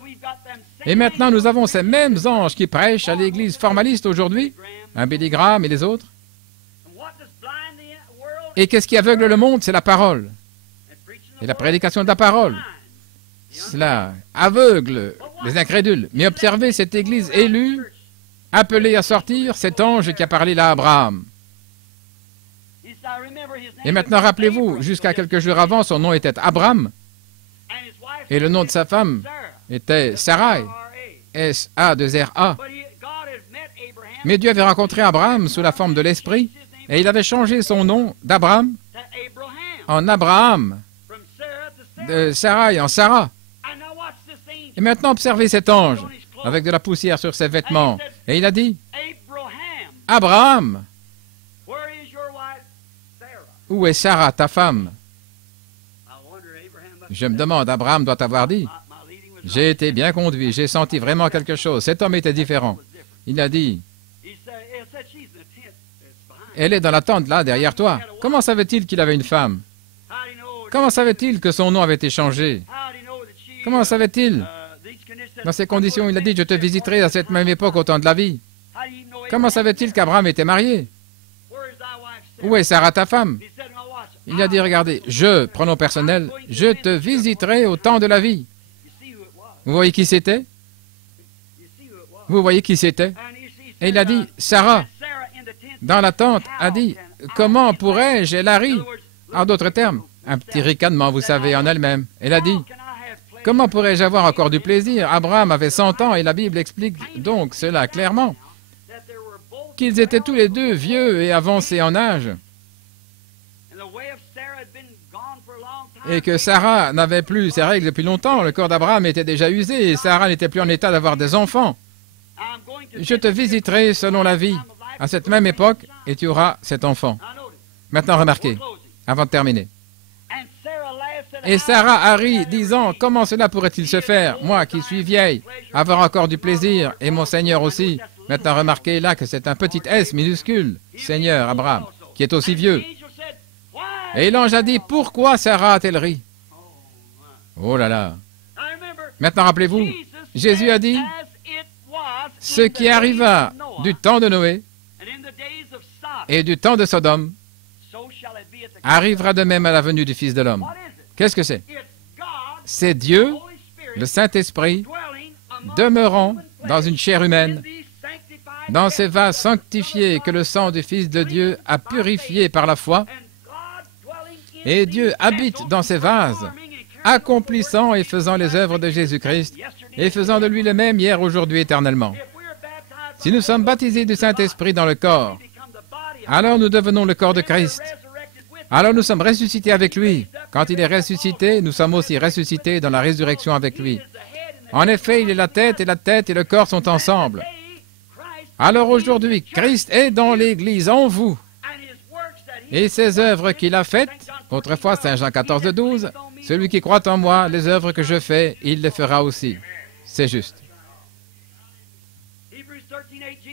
Et maintenant, nous avons ces mêmes anges qui prêchent à l'Église formaliste aujourd'hui, un Billy Graham et les autres. Et qu'est-ce qui aveugle le monde? C'est la parole. Et la prédication de la parole. Cela aveugle les incrédules. Mais observez cette Église élue, appelée à sortir, cet ange qui a parlé là à Abraham. Et maintenant, rappelez-vous, jusqu'à quelques jours avant, son nom était Abraham, et le nom de sa femme était Sarai, S-A-2-R-A. Mais Dieu avait rencontré Abraham sous la forme de l'Esprit, et il avait changé son nom d'Abraham en Abraham, de Sarai en Sarah. Et maintenant, observez cet ange, avec de la poussière sur ses vêtements, et il a dit, Abraham, où est Sarah, ta femme? Je me demande, Abraham doit avoir dit, j'ai été bien conduit, j'ai senti vraiment quelque chose. Cet homme était différent. Il a dit, elle est dans la tente là, derrière toi. Comment savait-il qu'il avait une femme? Comment savait-il que son nom avait été changé? Comment savait-il? Dans ces conditions, il a dit, je te visiterai à cette même époque au temps de la vie. Comment savait-il qu'Abraham était marié? Où est Sarah, ta femme? Il a dit, regardez, pronom personnel, je te visiterai au temps de la vie. Vous voyez qui c'était? Vous voyez qui c'était? Et il a dit, Sarah, dans la tente, a dit, comment pourrais-je? Elle a ri. En d'autres termes, un petit ricanement, vous savez, en elle-même. Elle a dit, comment pourrais-je avoir encore du plaisir? Abraham avait 100 ans et la Bible explique donc cela clairement, qu'ils étaient tous les deux vieux et avancés en âge, et que Sarah n'avait plus ses règles depuis longtemps. Le corps d'Abraham était déjà usé et Sarah n'était plus en état d'avoir des enfants. Je te visiterai selon la vie à cette même époque et tu auras cet enfant. Maintenant, remarquez, avant de terminer. Et Sarah a ri, disant, comment cela pourrait-il se faire, moi qui suis vieille, avoir encore du plaisir, et mon Seigneur aussi. Maintenant, remarquez là que c'est un petit S minuscule, Seigneur Abraham, qui est aussi vieux. Et l'ange a dit, pourquoi Sarah a-t-elle ri? Oh là là. Maintenant, rappelez-vous, Jésus a dit, ce qui arriva du temps de Noé et du temps de Sodome arrivera de même à la venue du Fils de l'homme. Qu'est-ce que c'est? C'est Dieu, le Saint-Esprit, demeurant dans une chair humaine, dans ces vases sanctifiés que le sang du Fils de Dieu a purifiés par la foi, et Dieu habite dans ces vases, accomplissant et faisant les œuvres de Jésus-Christ, et faisant de lui le même hier, aujourd'hui, éternellement. Si nous sommes baptisés du Saint-Esprit dans le corps, alors nous devenons le corps de Christ. Alors nous sommes ressuscités avec lui. Quand il est ressuscité, nous sommes aussi ressuscités dans la résurrection avec lui. En effet, il est la tête et le corps sont ensemble. Alors aujourd'hui, Christ est dans l'Église en vous. Et ses œuvres qu'il a faites, autrefois Saint Jean 14:12, celui qui croit en moi, les œuvres que je fais, il les fera aussi. C'est juste.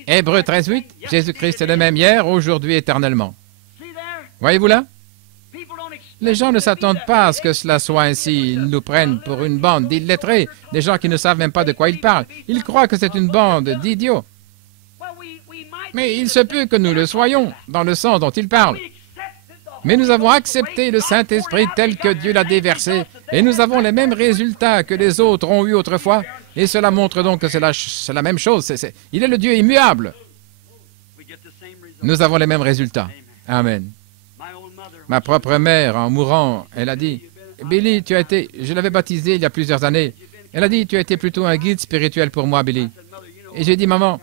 Hébreux 13:8, Jésus-Christ est le même hier, aujourd'hui, éternellement. Voyez-vous là? Les gens ne s'attendent pas à ce que cela soit ainsi. Ils nous prennent pour une bande d'illettrés, des gens qui ne savent même pas de quoi ils parlent. Ils croient que c'est une bande d'idiots. Mais il se peut que nous le soyons, dans le sens dont ils parlent. Mais nous avons accepté le Saint-Esprit tel que Dieu l'a déversé, et nous avons les mêmes résultats que les autres ont eu autrefois, et cela montre donc que c'est la même chose. Il est le Dieu immuable. Nous avons les mêmes résultats. Amen. Ma propre mère, en mourant, elle a dit, « Billy, je l'avais baptisé il y a plusieurs années. Elle a dit, tu as été plutôt un guide spirituel pour moi, Billy. » Et j'ai dit, « Maman,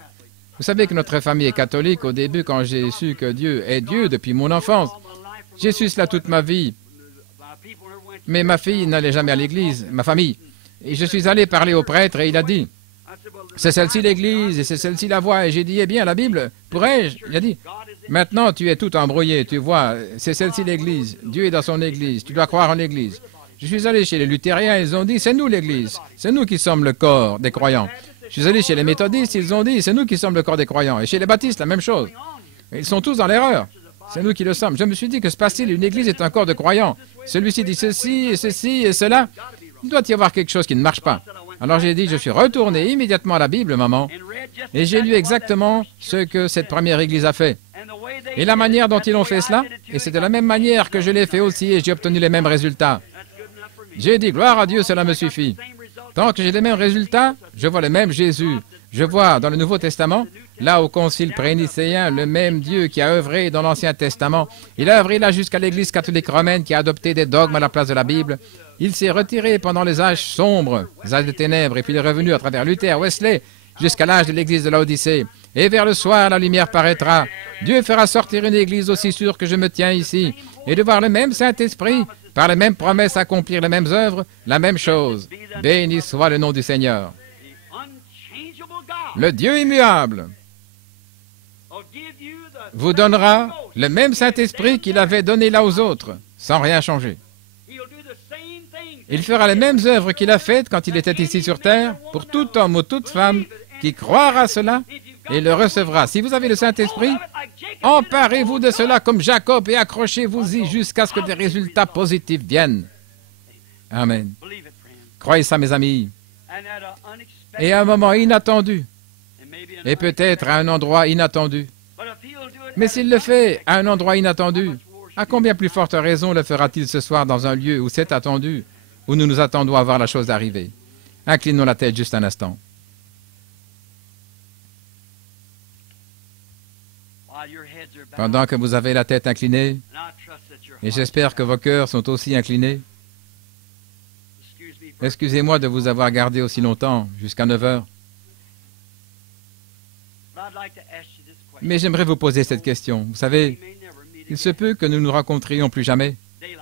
vous savez que notre famille est catholique. Au début, quand j'ai su que Dieu est Dieu depuis mon enfance, j'ai su cela toute ma vie. Mais ma fille n'allait jamais à l'église, ma famille. Et je suis allé parler au prêtre et il a dit, c'est celle-ci l'Église et c'est celle-ci la voie. Et j'ai dit, eh bien, la Bible, pourrais-je? Il a dit, maintenant tu es tout embrouillé, tu vois, c'est celle-ci l'Église. Dieu est dans son Église, tu dois croire en l'Église. Je suis allé chez les luthériens, ils ont dit, c'est nous l'Église, c'est nous qui sommes le corps des croyants. Je suis allé chez les méthodistes, ils ont dit, c'est nous qui sommes le corps des croyants. Et chez les baptistes, la même chose. Ils sont tous dans l'erreur. C'est nous qui le sommes. Je me suis dit, que se passe-t-il? Une Église est un corps de croyants. Celui-ci dit ceci et cela. Il doit y avoir quelque chose qui ne marche pas. Alors j'ai dit, je suis retourné immédiatement à la Bible, maman, et j'ai lu exactement ce que cette première Église a fait. Et la manière dont ils ont fait cela, et c'est de la même manière que je l'ai fait aussi, et j'ai obtenu les mêmes résultats. J'ai dit, gloire à Dieu, cela me suffit. Tant que j'ai les mêmes résultats, je vois le même Jésus. Je vois dans le Nouveau Testament, là au Concile prénicéen, le même Dieu qui a œuvré dans l'Ancien Testament. Il a œuvré là jusqu'à l'Église catholique romaine qui a adopté des dogmes à la place de la Bible. Il s'est retiré pendant les âges sombres, les âges de ténèbres, et puis il est revenu à travers Luther, Wesley, jusqu'à l'âge de l'Église de l'Odyssée. Et vers le soir, la lumière paraîtra. Dieu fera sortir une Église aussi sûre que je me tiens ici, et de voir le même Saint-Esprit, par les mêmes promesses, accomplir les mêmes œuvres, la même chose. Béni soit le nom du Seigneur. Le Dieu immuable vous donnera le même Saint-Esprit qu'il avait donné là aux autres, sans rien changer. Il fera les mêmes œuvres qu'il a faites quand il était ici sur terre, pour tout homme ou toute femme qui croira cela et le recevra. Si vous avez le Saint-Esprit, emparez-vous de cela comme Jacob et accrochez-vous-y jusqu'à ce que des résultats positifs viennent. Amen. Croyez ça, mes amis. Et à un moment inattendu, et peut-être à un endroit inattendu. Mais s'il le fait à un endroit inattendu, à combien plus forte raison le fera-t-il ce soir dans un lieu où c'est attendu, où nous nous attendons à voir la chose arriver? Inclinons la tête juste un instant. Pendant que vous avez la tête inclinée, et j'espère que vos cœurs sont aussi inclinés, excusez-moi de vous avoir gardé aussi longtemps, jusqu'à 9 heures. Mais j'aimerais vous poser cette question. Vous savez, il se peut que nous nous rencontrions plus jamais. Il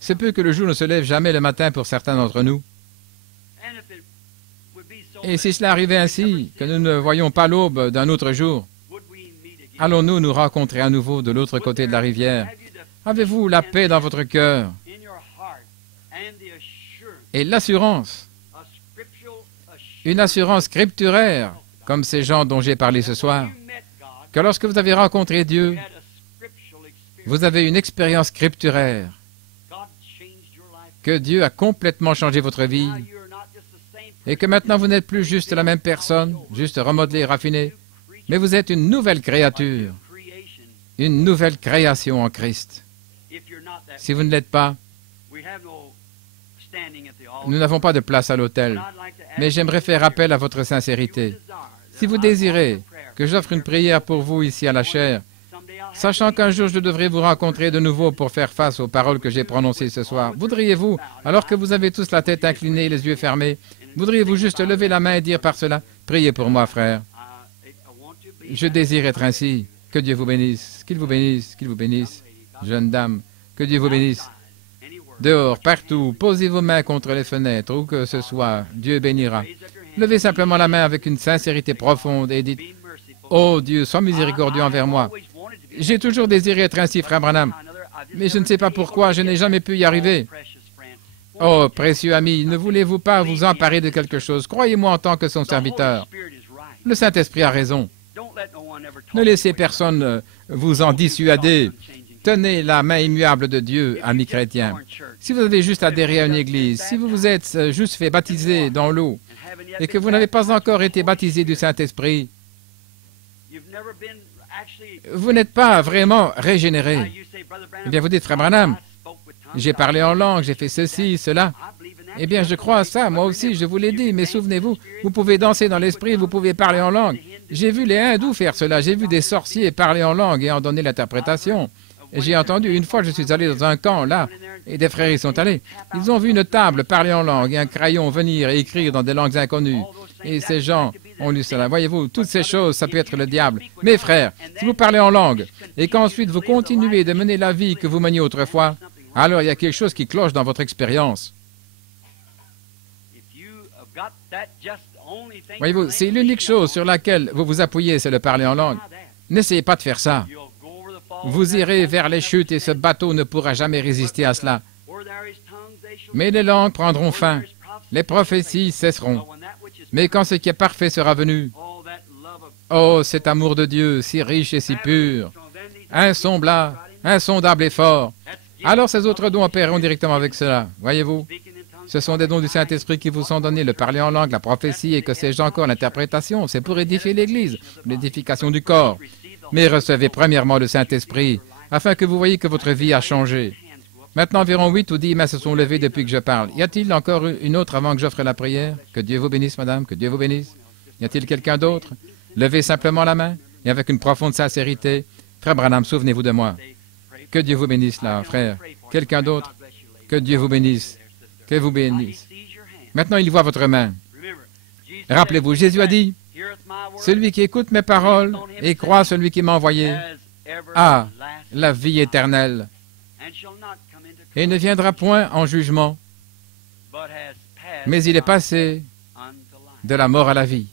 se peut que le jour ne se lève jamais le matin pour certains d'entre nous. Et si cela arrivait ainsi, que nous ne voyions pas l'aube d'un autre jour, allons-nous nous rencontrer à nouveau de l'autre côté de la rivière? Avez-vous la paix dans votre cœur et l'assurance, une assurance scripturaire, comme ces gens dont j'ai parlé ce soir, que lorsque vous avez rencontré Dieu, vous avez une expérience scripturaire, que Dieu a complètement changé votre vie, et que maintenant vous n'êtes plus juste la même personne, juste remodelée, raffinée, mais vous êtes une nouvelle créature, une nouvelle création en Christ. Si vous ne l'êtes pas, nous n'avons pas de place à l'autel, mais j'aimerais faire appel à votre sincérité. Si vous désirez que j'offre une prière pour vous ici à la chaire, sachant qu'un jour je devrais vous rencontrer de nouveau pour faire face aux paroles que j'ai prononcées ce soir, voudriez-vous, alors que vous avez tous la tête inclinée et les yeux fermés, voudriez-vous juste lever la main et dire par cela, priez pour moi, frère. Je désire être ainsi. Que Dieu vous bénisse, qu'il vous bénisse, qu'il vous bénisse. Jeune dame, que Dieu vous bénisse. Dehors, partout, posez vos mains contre les fenêtres, où que ce soit, Dieu bénira. Levez simplement la main avec une sincérité profonde et dites, « Oh Dieu, sois miséricordieux envers moi. J'ai toujours désiré être ainsi, frère Branham, mais je ne sais pas pourquoi, je n'ai jamais pu y arriver. Oh, précieux ami, ne voulez-vous pas vous emparer de quelque chose? Croyez-moi en tant que son serviteur. Le Saint-Esprit a raison. Ne laissez personne vous en dissuader. Tenez la main immuable de Dieu, amis chrétiens. Si vous avez juste adhéré à une église, si vous vous êtes juste fait baptiser dans l'eau et que vous n'avez pas encore été baptisé du Saint-Esprit, vous n'êtes pas vraiment régénéré. Eh bien, vous dites, frère Branham, j'ai parlé en langue, j'ai fait ceci, cela. Eh bien, je crois à ça, moi aussi, je vous l'ai dit, mais souvenez-vous, vous pouvez danser dans l'esprit, vous pouvez parler en langue. J'ai vu les hindous faire cela, j'ai vu des sorciers parler en langue et en donner l'interprétation. Et j'ai entendu, une fois, je suis allé dans un camp, là, et des frères y sont allés. Ils ont vu une table parler en langue et un crayon venir et écrire dans des langues inconnues. Et ces gens ont lu cela. Voyez-vous, toutes ces choses, ça peut être le diable. Mes frères, si vous parlez en langue et qu'ensuite vous continuez de mener la vie que vous meniez autrefois, alors il y a quelque chose qui cloche dans votre expérience. Voyez-vous, c'est l'unique chose sur laquelle vous vous appuyez, c'est de parler en langue. N'essayez pas de faire ça. Vous irez vers les chutes et ce bateau ne pourra jamais résister à cela. Mais les langues prendront fin, les prophéties cesseront. Mais quand ce qui est parfait sera venu, oh, cet amour de Dieu, si riche et si pur, insondable et fort, alors ces autres dons opéreront directement avec cela. Voyez-vous, ce sont des dons du Saint-Esprit qui vous sont donnés, le parler en langue, la prophétie et que sais-je encore, l'interprétation. C'est pour édifier l'Église, l'édification du corps. Mais recevez premièrement le Saint-Esprit, afin que vous voyez que votre vie a changé. Maintenant, environ 8 ou 10 mains se sont levées depuis que je parle. Y a-t-il encore une autre avant que j'offre la prière? Que Dieu vous bénisse, madame, que Dieu vous bénisse. Y a-t-il quelqu'un d'autre? Levez simplement la main et avec une profonde sincérité. Frère Branham, souvenez-vous de moi. Que Dieu vous bénisse là, frère. Quelqu'un d'autre? Que Dieu vous bénisse. Que vous bénisse. Maintenant, il voit votre main. Rappelez-vous, Jésus a dit, « Celui qui écoute mes paroles et croit celui qui m'a envoyé a la vie éternelle et ne viendra point en jugement, mais il est passé de la mort à la vie. »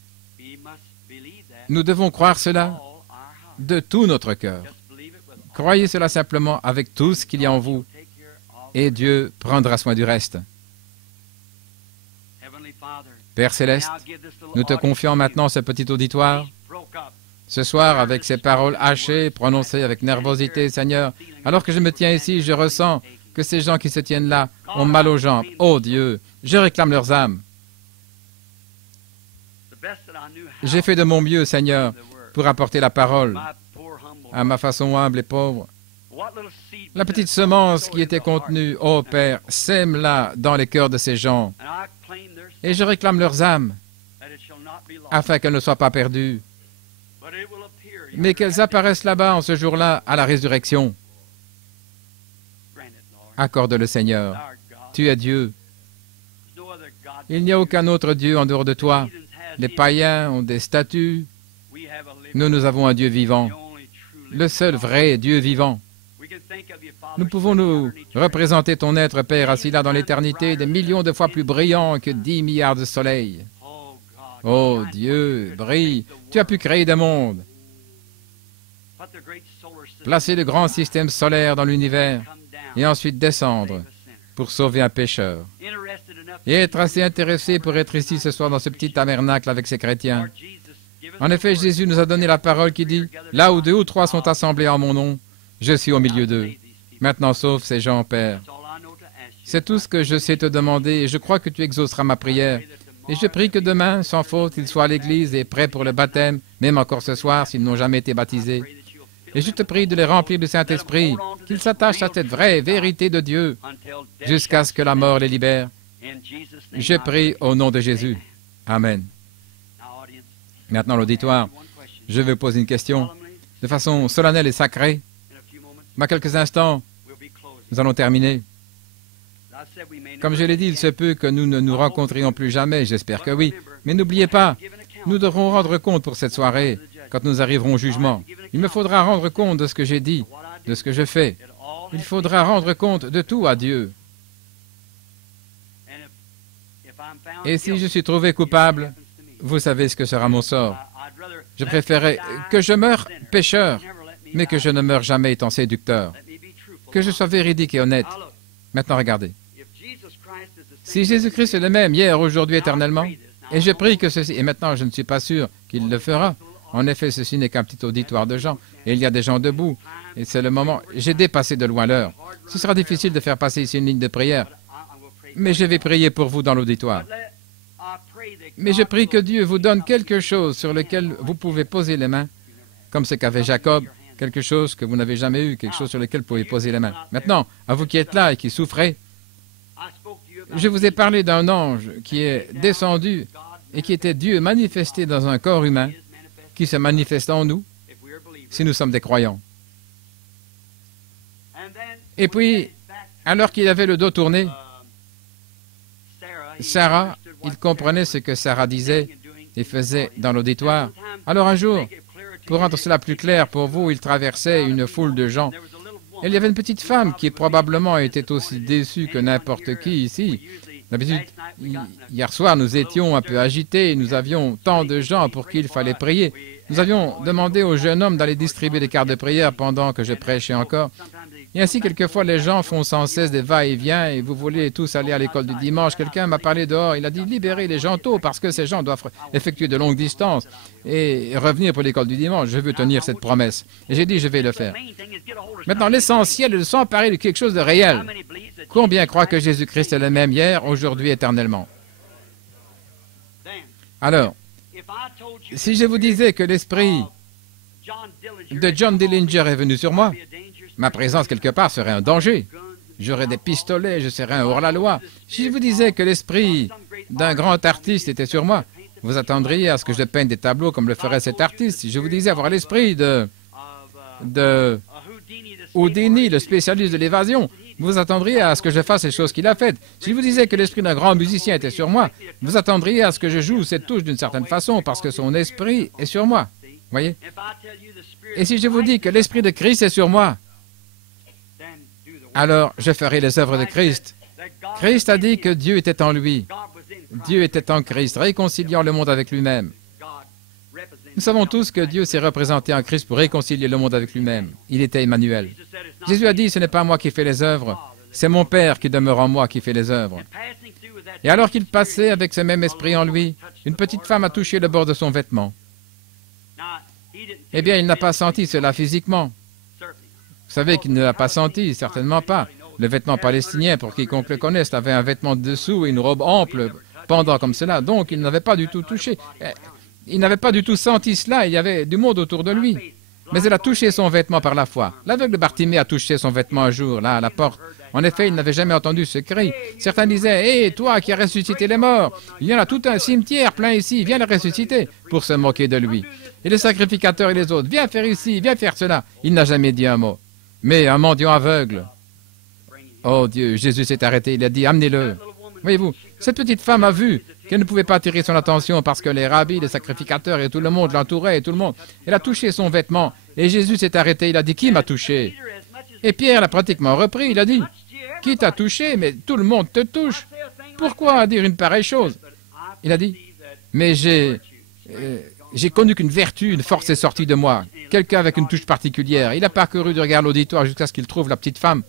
Nous devons croire cela de tout notre cœur. Croyez cela simplement avec tout ce qu'il y a en vous, et Dieu prendra soin du reste. Père Céleste, nous te confions maintenant ce petit auditoire. Ce soir, avec ces paroles hachées, prononcées avec nervosité, Seigneur, alors que je me tiens ici, je ressens que ces gens qui se tiennent là ont mal aux jambes. Oh Dieu, je réclame leurs âmes. J'ai fait de mon mieux, Seigneur, pour apporter la parole à ma façon humble et pauvre. La petite semence qui était contenue, ô Père, sème-la dans les cœurs de ces gens. Et je réclame leurs âmes, afin qu'elles ne soient pas perdues, mais qu'elles apparaissent là-bas en ce jour-là à la résurrection. Accorde-le, Seigneur. Tu es Dieu. Il n'y a aucun autre Dieu en dehors de toi. Les païens ont des statues. Nous avons un Dieu vivant, le seul vrai Dieu vivant. Nous pouvons nous représenter ton être, Père, assis là dans l'éternité, des millions de fois plus brillant que 10 milliards de soleils. Oh Dieu, brille, tu as pu créer des mondes, placer le grand système solaire dans l'univers et ensuite descendre pour sauver un pécheur. Et être assez intéressé pour être ici ce soir dans ce petit tabernacle avec ces chrétiens. En effet, Jésus nous a donné la parole qui dit, « Là où 2 ou 3 sont assemblés en mon nom, je suis au milieu d'eux. » Maintenant, sauve ces gens, Père. C'est tout ce que je sais te demander et je crois que tu exauceras ma prière. Et je prie que demain, sans faute, ils soient à l'église et prêts pour le baptême, même encore ce soir s'ils n'ont jamais été baptisés. Et je te prie de les remplir du Saint-Esprit, qu'ils s'attachent à cette vraie vérité de Dieu, jusqu'à ce que la mort les libère. Je prie au nom de Jésus. Amen. Maintenant, l'auditoire, je vais poser une question de façon solennelle et sacrée. Dans quelques instants, nous allons terminer. Comme je l'ai dit, il se peut que nous ne nous rencontrions plus jamais, j'espère que oui. Mais n'oubliez pas, nous devrons rendre compte pour cette soirée, quand nous arriverons au jugement. Il me faudra rendre compte de ce que j'ai dit, de ce que je fais. Il faudra rendre compte de tout à Dieu. Et si je suis trouvé coupable, vous savez ce que sera mon sort. Je préférerais que je meure pécheur, mais que je ne meure jamais étant séducteur. Que je sois véridique et honnête. Maintenant, regardez. Si Jésus-Christ est le même hier, aujourd'hui, éternellement, et je prie que ceci, et maintenant je ne suis pas sûr qu'il le fera. En effet, ceci n'est qu'un petit auditoire de gens, et il y a des gens debout, et c'est le moment, j'ai dépassé de loin l'heure. Ce sera difficile de faire passer ici une ligne de prière, mais je vais prier pour vous dans l'auditoire. Mais je prie que Dieu vous donne quelque chose sur lequel vous pouvez poser les mains, comme ce qu'avait Jacob, quelque chose que vous n'avez jamais eu, quelque chose sur lequel vous pouvez poser les mains. Maintenant, à vous qui êtes là et qui souffrez, je vous ai parlé d'un ange qui est descendu et qui était Dieu manifesté dans un corps humain, qui se manifeste en nous, si nous sommes des croyants. Et puis, alors qu'il avait le dos tourné, Sarah, il comprenait ce que Sarah disait et faisait dans l'auditoire. Alors un jour, pour rendre cela plus clair pour vous, il traversait une foule de gens. Et il y avait une petite femme qui probablement était aussi déçue que n'importe qui ici. D'habitude, hier soir, nous étions un peu agités, nous avions tant de gens pour qui il fallait prier. Nous avions demandé au jeune homme d'aller distribuer des cartes de prière pendant que je prêchais encore. Et ainsi, quelquefois, les gens font sans cesse des va-et-vient et vous voulez tous aller à l'école du dimanche. Quelqu'un m'a parlé dehors, il a dit « Libérez les gens tôt parce que ces gens doivent effectuer de longues distances et revenir pour l'école du dimanche. Je veux tenir cette promesse. » Et j'ai dit « Je vais le faire. » Maintenant, l'essentiel est de s'emparer de quelque chose de réel. Combien croient que Jésus-Christ est le même hier, aujourd'hui, éternellement? Alors, si je vous disais que l'esprit de John Dillinger est venu sur moi, ma présence quelque part serait un danger. J'aurais des pistolets, je serais un hors-la-loi. Si je vous disais que l'esprit d'un grand artiste était sur moi, vous attendriez à ce que je peigne des tableaux comme le ferait cet artiste. Si je vous disais avoir l'esprit de Houdini, le spécialiste de l'évasion, vous attendriez à ce que je fasse les choses qu'il a faites. Si je vous disais que l'esprit d'un grand musicien était sur moi, vous attendriez à ce que je joue cette touche d'une certaine façon parce que son esprit est sur moi. Voyez? Et si je vous dis que l'esprit de Christ est sur moi, alors je ferai les œuvres de Christ. Christ a dit que Dieu était en lui. Dieu était en Christ, réconciliant le monde avec lui-même. Nous savons tous que Dieu s'est représenté en Christ pour réconcilier le monde avec lui-même. Il était Emmanuel. Jésus a dit, ce n'est pas moi qui fais les œuvres, c'est mon Père qui demeure en moi qui fait les œuvres. Et alors qu'il passait avec ce même esprit en lui, une petite femme a touché le bord de son vêtement. Eh bien, il n'a pas senti cela physiquement. Vous savez qu'il ne l'a pas senti, certainement pas. Le vêtement palestinien, pour quiconque le connaisse, avait un vêtement dessous et une robe ample pendant comme cela. Donc, il n'avait pas du tout touché. Il n'avait pas du tout senti cela. Il y avait du monde autour de lui. Mais elle a touché son vêtement par la foi. L'aveugle Bartimée a touché son vêtement un jour, là, à la porte. En effet, il n'avait jamais entendu ce cri. Certains disaient, « Hé, toi qui as ressuscité les morts, il y en a tout un cimetière plein ici, viens le ressusciter, pour se moquer de lui. » Et les sacrificateurs et les autres, « Viens faire ici, viens faire cela. » Il n'a jamais dit un mot. Mais un mendiant aveugle. Oh Dieu, Jésus s'est arrêté, il a dit, « Amenez-le. » Voyez-vous, cette petite femme a vu qu'elle ne pouvait pas attirer son attention parce que les rabbis, les sacrificateurs et tout le monde l'entouraient et tout le monde. Elle a touché son vêtement et Jésus s'est arrêté, il a dit, « Qui m'a touché ?» Et Pierre l'a pratiquement repris, il a dit, « Qui t'a touché? Mais tout le monde te touche. Pourquoi dire une pareille chose? » Il a dit, « Mais j'ai connu qu'une vertu, une force est sortie de moi. Quelqu'un avec une touche particulière. » Il a parcouru du regard l'auditoire jusqu'à ce qu'il trouve la petite femme.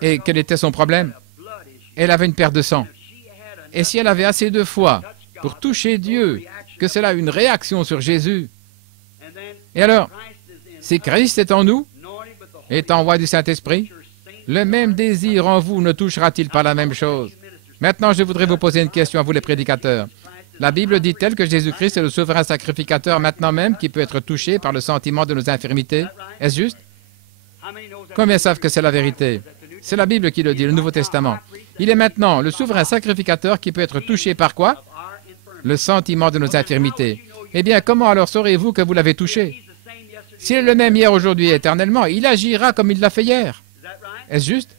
Et quel était son problème? Elle avait une perte de sang. Et si elle avait assez de foi pour toucher Dieu, que cela a une réaction sur Jésus. Et alors, si Christ est en nous, est envoyé du Saint-Esprit, le même désir en vous ne touchera-t-il pas la même chose? Maintenant, je voudrais vous poser une question à vous les prédicateurs. La Bible dit-elle que Jésus-Christ est le souverain sacrificateur maintenant même qui peut être touché par le sentiment de nos infirmités? Est-ce juste? Combien savent que c'est la vérité? C'est la Bible qui le dit, le Nouveau Testament. Il est maintenant le souverain sacrificateur qui peut être touché par quoi? Le sentiment de nos infirmités. Eh bien, comment alors saurez-vous que vous l'avez touché? S'il est le même hier, aujourd'hui et éternellement, il agira comme il l'a fait hier. Est-ce juste?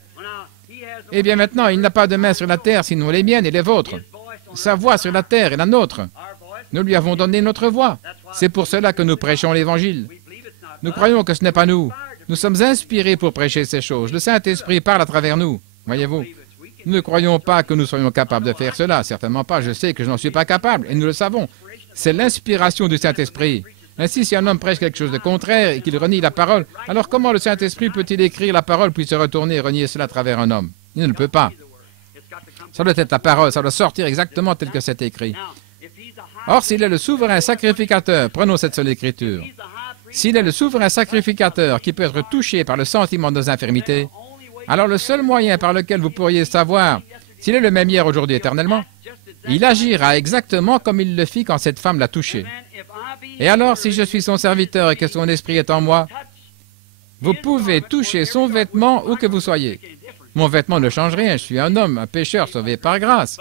Eh bien, maintenant, il n'a pas de main sur la terre, sinon les miennes et les vôtres. Sa voix sur la terre est la nôtre. Nous lui avons donné notre voix. C'est pour cela que nous prêchons l'Évangile. Nous croyons que ce n'est pas nous. Nous sommes inspirés pour prêcher ces choses. Le Saint-Esprit parle à travers nous. Voyez-vous, nous ne croyons pas que nous soyons capables de faire cela. Certainement pas. Je sais que je n'en suis pas capable, et nous le savons. C'est l'inspiration du Saint-Esprit. Ainsi, si un homme prêche quelque chose de contraire et qu'il renie la parole, alors comment le Saint-Esprit peut-il écrire la parole puis se retourner et renier cela à travers un homme? Il ne peut pas. Ça doit être la parole, ça doit sortir exactement tel que c'est écrit. Or, s'il est le souverain sacrificateur, prenons cette seule écriture, s'il est le souverain sacrificateur qui peut être touché par le sentiment de nos infirmités, alors le seul moyen par lequel vous pourriez savoir s'il est le même hier, aujourd'hui, éternellement, il agira exactement comme il le fit quand cette femme l'a touché. Et alors, si je suis son serviteur et que son esprit est en moi, vous pouvez toucher son vêtement où que vous soyez. Mon vêtement ne change rien, je suis un homme, un pécheur sauvé par grâce.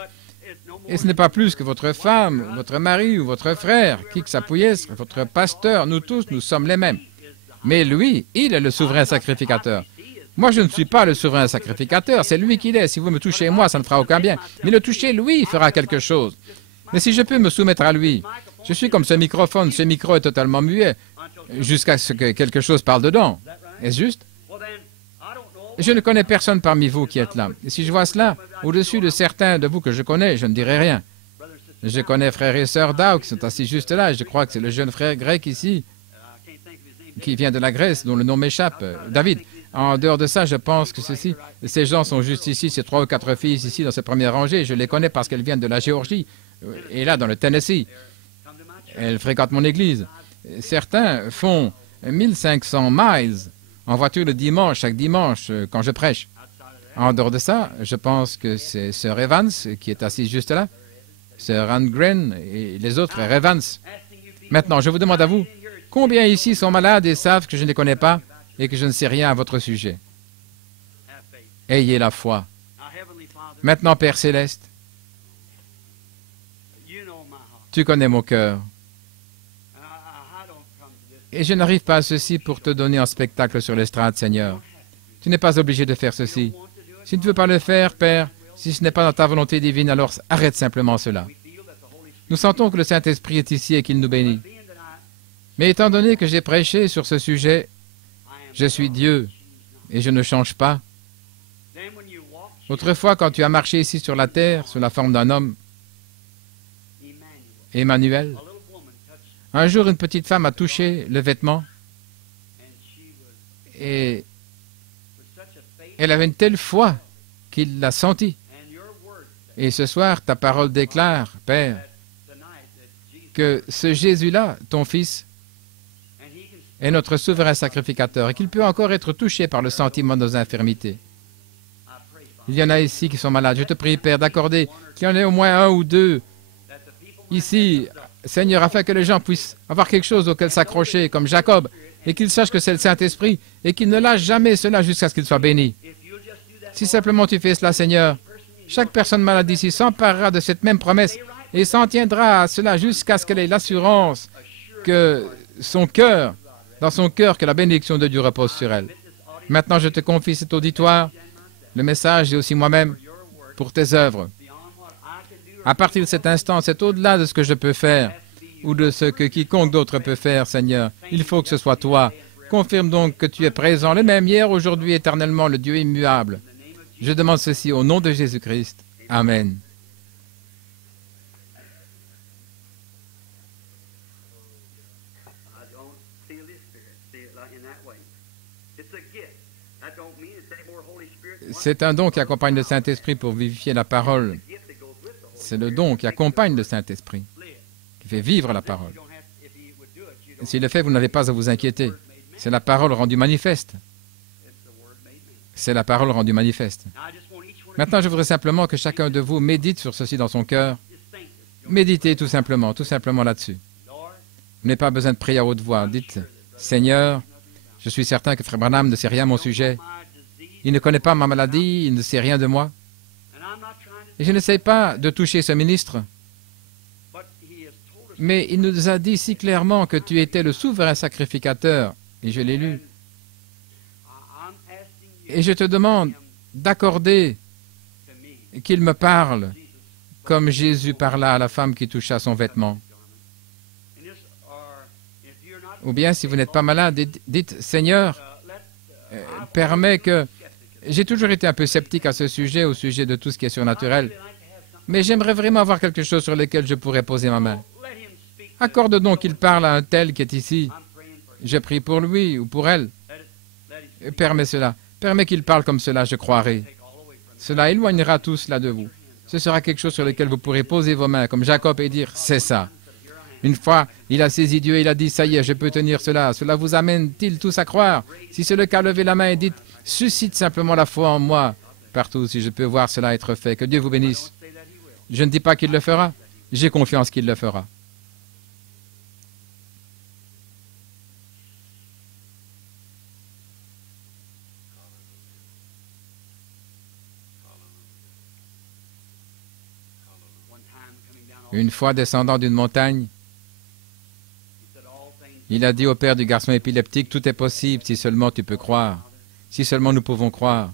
Et ce n'est pas plus que votre femme, votre mari ou votre frère, qui que ça puisse, votre pasteur, nous tous, nous sommes les mêmes. Mais lui, il est le souverain sacrificateur. Moi, je ne suis pas le souverain sacrificateur, c'est lui qui l'est. Si vous me touchez moi, ça ne fera aucun bien. Mais le toucher, lui, fera quelque chose. Mais si je peux me soumettre à lui, je suis comme ce microphone, ce micro est totalement muet, jusqu'à ce que quelque chose parle dedans. Est-ce juste? Je ne connais personne parmi vous qui êtes là. Et si je vois cela au-dessus de certains de vous que je connais, je ne dirai rien. Je connais frères et sœurs Dow qui sont assis juste là. Et je crois que c'est le jeune frère grec ici, qui vient de la Grèce, dont le nom m'échappe, David. En dehors de ça, je pense que ces gens sont juste ici, ces 3 ou 4 filles ici dans cette première rangée. Je les connais parce qu'elles viennent de la Géorgie et là, dans le Tennessee. Elles fréquentent mon église. Certains font 1500 miles en voiture le dimanche, chaque dimanche, quand je prêche. En dehors de ça, je pense que c'est Sir Evans qui est assis juste là, Sir Rangren et les autres, frères Evans. Maintenant, je vous demande à vous, combien ici sont malades et savent que je ne les connais pas et que je ne sais rien à votre sujet? Ayez la foi. Maintenant, Père Céleste, tu connais mon cœur. Et je n'arrive pas à ceci pour te donner un spectacle sur l'estrade, Seigneur. Tu n'es pas obligé de faire ceci. Si tu ne veux pas le faire, Père, si ce n'est pas dans ta volonté divine, alors arrête simplement cela. Nous sentons que le Saint-Esprit est ici et qu'il nous bénit. Mais étant donné que j'ai prêché sur ce sujet, je suis Dieu et je ne change pas. Autrefois, quand tu as marché ici sur la terre, sous la forme d'un homme, Emmanuel, un jour une petite femme a touché le vêtement et elle avait une telle foi qu'il l'a senti. Et ce soir, ta parole déclare, Père, que ce Jésus-là, ton Fils, est notre souverain sacrificateur et qu'il peut encore être touché par le sentiment de nos infirmités. Il y en a ici qui sont malades. Je te prie, Père, d'accorder qu'il y en ait au moins 1 ou 2 ici, Seigneur, afin que les gens puissent avoir quelque chose auquel s'accrocher, comme Jacob, et qu'ils sachent que c'est le Saint-Esprit, et qu'ils ne lâchent jamais cela jusqu'à ce qu'ils soient bénis. Si simplement tu fais cela, Seigneur, chaque personne malade ici s'emparera de cette même promesse et s'en tiendra à cela jusqu'à ce qu'elle ait l'assurance que dans son cœur, que la bénédiction de Dieu repose sur elle. Maintenant, je te confie cet auditoire, le message et aussi moi-même pour tes œuvres. À partir de cet instant, c'est au-delà de ce que je peux faire ou de ce que quiconque d'autre peut faire, Seigneur. Il faut que ce soit toi. Confirme donc que tu es présent, le même hier, aujourd'hui, éternellement, le Dieu immuable. Je demande ceci au nom de Jésus-Christ. Amen. C'est un don qui accompagne le Saint-Esprit pour vivifier la parole. C'est le don qui accompagne le Saint-Esprit, qui fait vivre la parole. S'il le fait, vous n'avez pas à vous inquiéter. C'est la parole rendue manifeste. C'est la parole rendue manifeste. Maintenant, je voudrais simplement que chacun de vous médite sur ceci dans son cœur. Méditez tout simplement là-dessus. Vous n'avez pas besoin de prier à haute voix. Dites, Seigneur, je suis certain que Frère Branham ne sait rien à mon sujet. Il ne connaît pas ma maladie, il ne sait rien de moi. Et je n'essaie pas de toucher ce ministre, mais il nous a dit si clairement que tu étais le souverain sacrificateur, et je l'ai lu. Et je te demande d'accorder qu'il me parle comme Jésus parla à la femme qui toucha son vêtement. Ou bien, si vous n'êtes pas malade, dites, Seigneur, permets que... J'ai toujours été un peu sceptique à ce sujet, au sujet de tout ce qui est surnaturel, mais j'aimerais vraiment avoir quelque chose sur lequel je pourrais poser ma main. Accorde donc qu'il parle à un tel qui est ici. Je prie pour lui ou pour elle. Permets cela. Permets qu'il parle comme cela, je croirai. Cela éloignera tout cela de vous. Ce sera quelque chose sur lequel vous pourrez poser vos mains, comme Jacob, et dire, c'est ça. Une fois, il a saisi Dieu, il a dit, ça y est, je peux tenir cela. Cela vous amène-t-il tous à croire? Si c'est le cas, levez la main et dites, suscite simplement la foi en moi. Partout, si je peux voir cela être fait. Que Dieu vous bénisse. Je ne dis pas qu'il le fera. J'ai confiance qu'il le fera. Une fois descendant d'une montagne, il a dit au père du garçon épileptique, tout est possible si seulement tu peux croire, si seulement nous pouvons croire.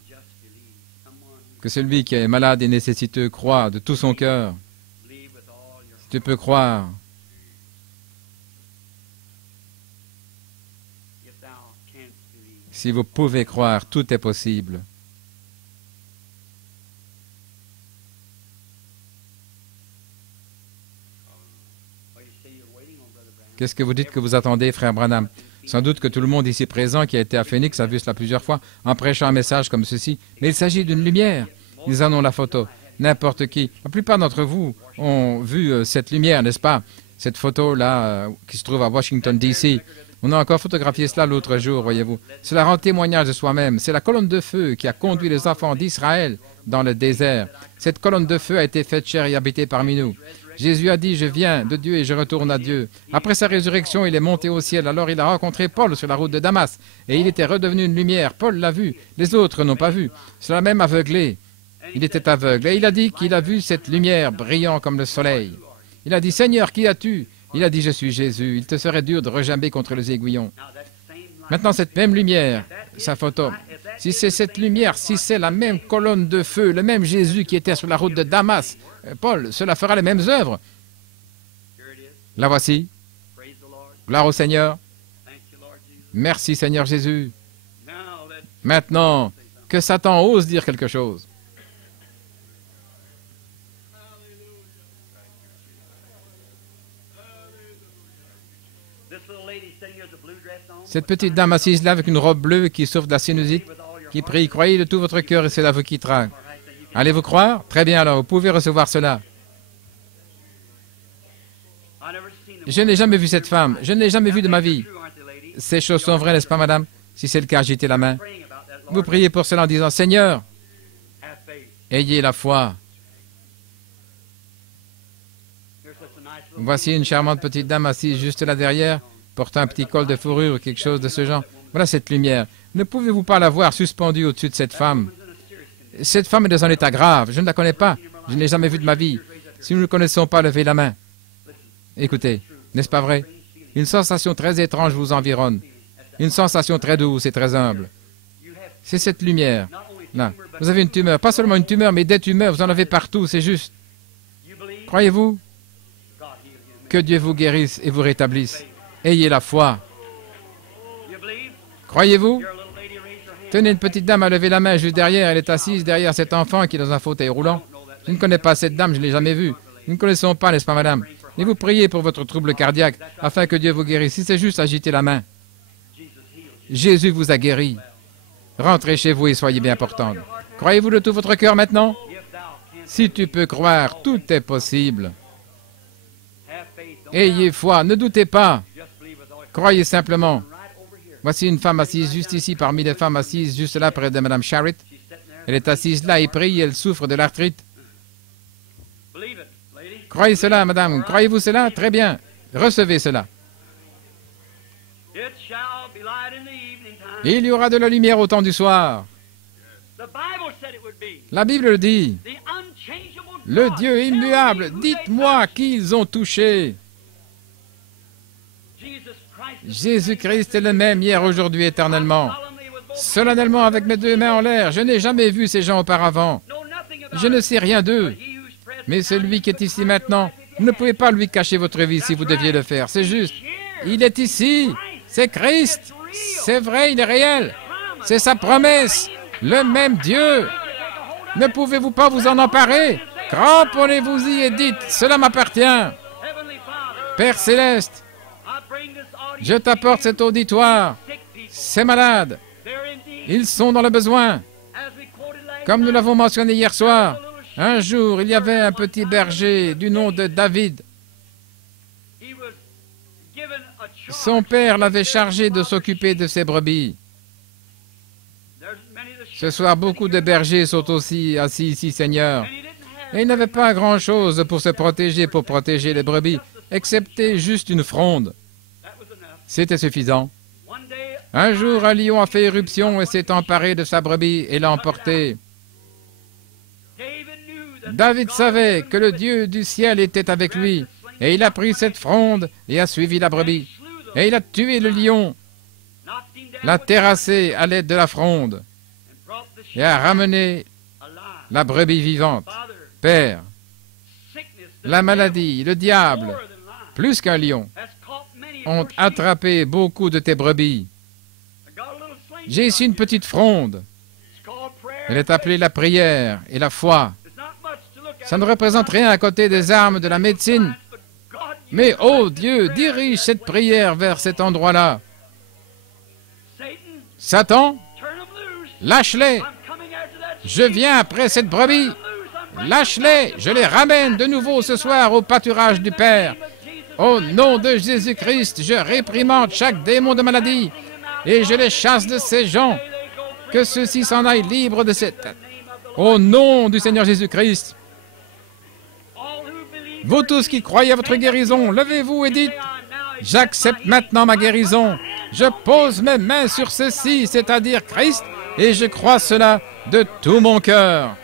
Que celui qui est malade et nécessiteux croit de tout son cœur. Si tu peux croire. Si vous pouvez croire, tout est possible. Qu'est-ce que vous dites que vous attendez, frère Branham? Sans doute que tout le monde ici présent qui a été à Phoenix a vu cela plusieurs fois en prêchant un message comme ceci. Mais il s'agit d'une lumière. Ils en ont la photo. N'importe qui. La plupart d'entre vous ont vu cette lumière, n'est-ce pas? Cette photo-là qui se trouve à Washington, D.C. On a encore photographié cela l'autre jour, voyez-vous. Cela rend témoignage de soi-même. C'est la colonne de feu qui a conduit les enfants d'Israël dans le désert. Cette colonne de feu a été faite chair et habitée parmi nous. Jésus a dit, je viens de Dieu et je retourne à Dieu. Après sa résurrection, il est monté au ciel. Alors il a rencontré Paul sur la route de Damas. Et il était redevenu une lumière. Paul l'a vu. Les autres n'ont pas vu. Cela l'a même aveuglé. Il était aveugle. Et il a dit qu'il a vu cette lumière brillant comme le soleil. Il a dit, Seigneur, qui as-tu? Il a dit, je suis Jésus. Il te serait dur de rejamber contre les aiguillons. Maintenant, cette même lumière, sa photo, si c'est cette lumière, si c'est la même colonne de feu, le même Jésus qui était sur la route de Damas, Paul, cela fera les mêmes œuvres. La voici. Gloire au Seigneur. Merci, Seigneur Jésus. Maintenant, que Satan ose dire quelque chose. Cette petite dame assise là avec une robe bleue qui souffre de la sinusite, qui prie, croyez de tout votre cœur et cela vous quittera. Allez-vous croire? Très bien alors, vous pouvez recevoir cela. Je n'ai jamais vu cette femme, je ne l'ai jamais vue de ma vie. Ces choses sont vraies, n'est-ce pas, madame? Si c'est le cas, agitez la main. Vous priez pour cela en disant, Seigneur, ayez la foi. Voici une charmante petite dame assise juste là derrière, portant un petit col de fourrure ou quelque chose de ce genre. Voilà cette lumière. Ne pouvez-vous pas la voir suspendue au-dessus de cette femme? Cette femme est dans un état grave. Je ne la connais pas. Je ne l'ai jamais vue de ma vie. Si nous ne connaissons pas, levez la main. Écoutez, n'est-ce pas vrai? Une sensation très étrange vous environne. Une sensation très douce et très humble. C'est cette lumière. Là. Vous avez une tumeur. Pas seulement une tumeur, mais des tumeurs. Vous en avez partout, c'est juste. Croyez-vous que Dieu vous guérisse et vous rétablisse? Ayez la foi. Croyez-vous? Tenez, une petite dame a levé la main juste derrière. Elle est assise derrière cet enfant qui est dans un fauteuil roulant. Je ne connais pas cette dame, je ne l'ai jamais vue. Nous ne connaissons pas, n'est-ce pas, madame? Et vous priez pour votre trouble cardiaque afin que Dieu vous guérisse. Si c'est juste, agitez la main. Jésus vous a guéri. Rentrez chez vous et soyez bien portante. Croyez-vous de tout votre cœur maintenant? Si tu peux croire, tout est possible. Ayez foi, ne doutez pas. Croyez simplement. Voici une femme assise juste ici, parmi les femmes assises juste là près de Mme Sharrett. Elle est assise là et prie, elle souffre de l'arthrite. Croyez cela, madame. Croyez-vous cela? Très bien. Recevez cela. Il y aura de la lumière au temps du soir. La Bible le dit. Le Dieu immuable, dites-moi qui ils ont touché. Jésus-Christ est le même hier, aujourd'hui, éternellement. Solennellement avec mes deux mains en l'air, je n'ai jamais vu ces gens auparavant. Je ne sais rien d'eux. Mais celui qui est ici maintenant, vous ne pouvez pas lui cacher votre vie si vous deviez le faire. C'est juste. Il est ici. C'est Christ. C'est vrai, il est réel. C'est sa promesse. Le même Dieu. Ne pouvez-vous pas vous en emparer? Cramponnez-vous-y et dites, cela m'appartient. Père céleste, je t'apporte cet auditoire. Ces malades, ils sont dans le besoin. Comme nous l'avons mentionné hier soir, un jour, il y avait un petit berger du nom de David. Son père l'avait chargé de s'occuper de ses brebis. Ce soir, beaucoup de bergers sont aussi assis ici, Seigneur. Et ils n'avaient pas grand-chose pour se protéger, pour protéger les brebis, excepté juste une fronde. C'était suffisant. Un jour, un lion a fait éruption et s'est emparé de sa brebis et l'a emporté. David savait que le Dieu du ciel était avec lui, et il a pris cette fronde et a suivi la brebis. Et il a tué le lion, l'a terrassé à l'aide de la fronde, et a ramené la brebis vivante. Père, la maladie, le diable, plus qu'un lion, ont attrapé beaucoup de tes brebis. J'ai ici une petite fronde. Elle est appelée la prière et la foi. Ça ne représente rien à côté des armes de la médecine, Mais, ô Dieu, dirige cette prière vers cet endroit-là. Satan, lâche-les. Je viens après cette brebis. Lâche-les. Je les ramène de nouveau ce soir au pâturage du Père. Au nom de Jésus-Christ, je réprimande chaque démon de maladie et je les chasse de ces gens. Que ceux-ci s'en aillent libres de cette... Au nom du Seigneur Jésus-Christ. Vous tous qui croyez à votre guérison, levez-vous et dites, j'accepte maintenant ma guérison. Je pose mes mains sur ceci, c'est-à-dire Christ, et je crois cela de tout mon cœur.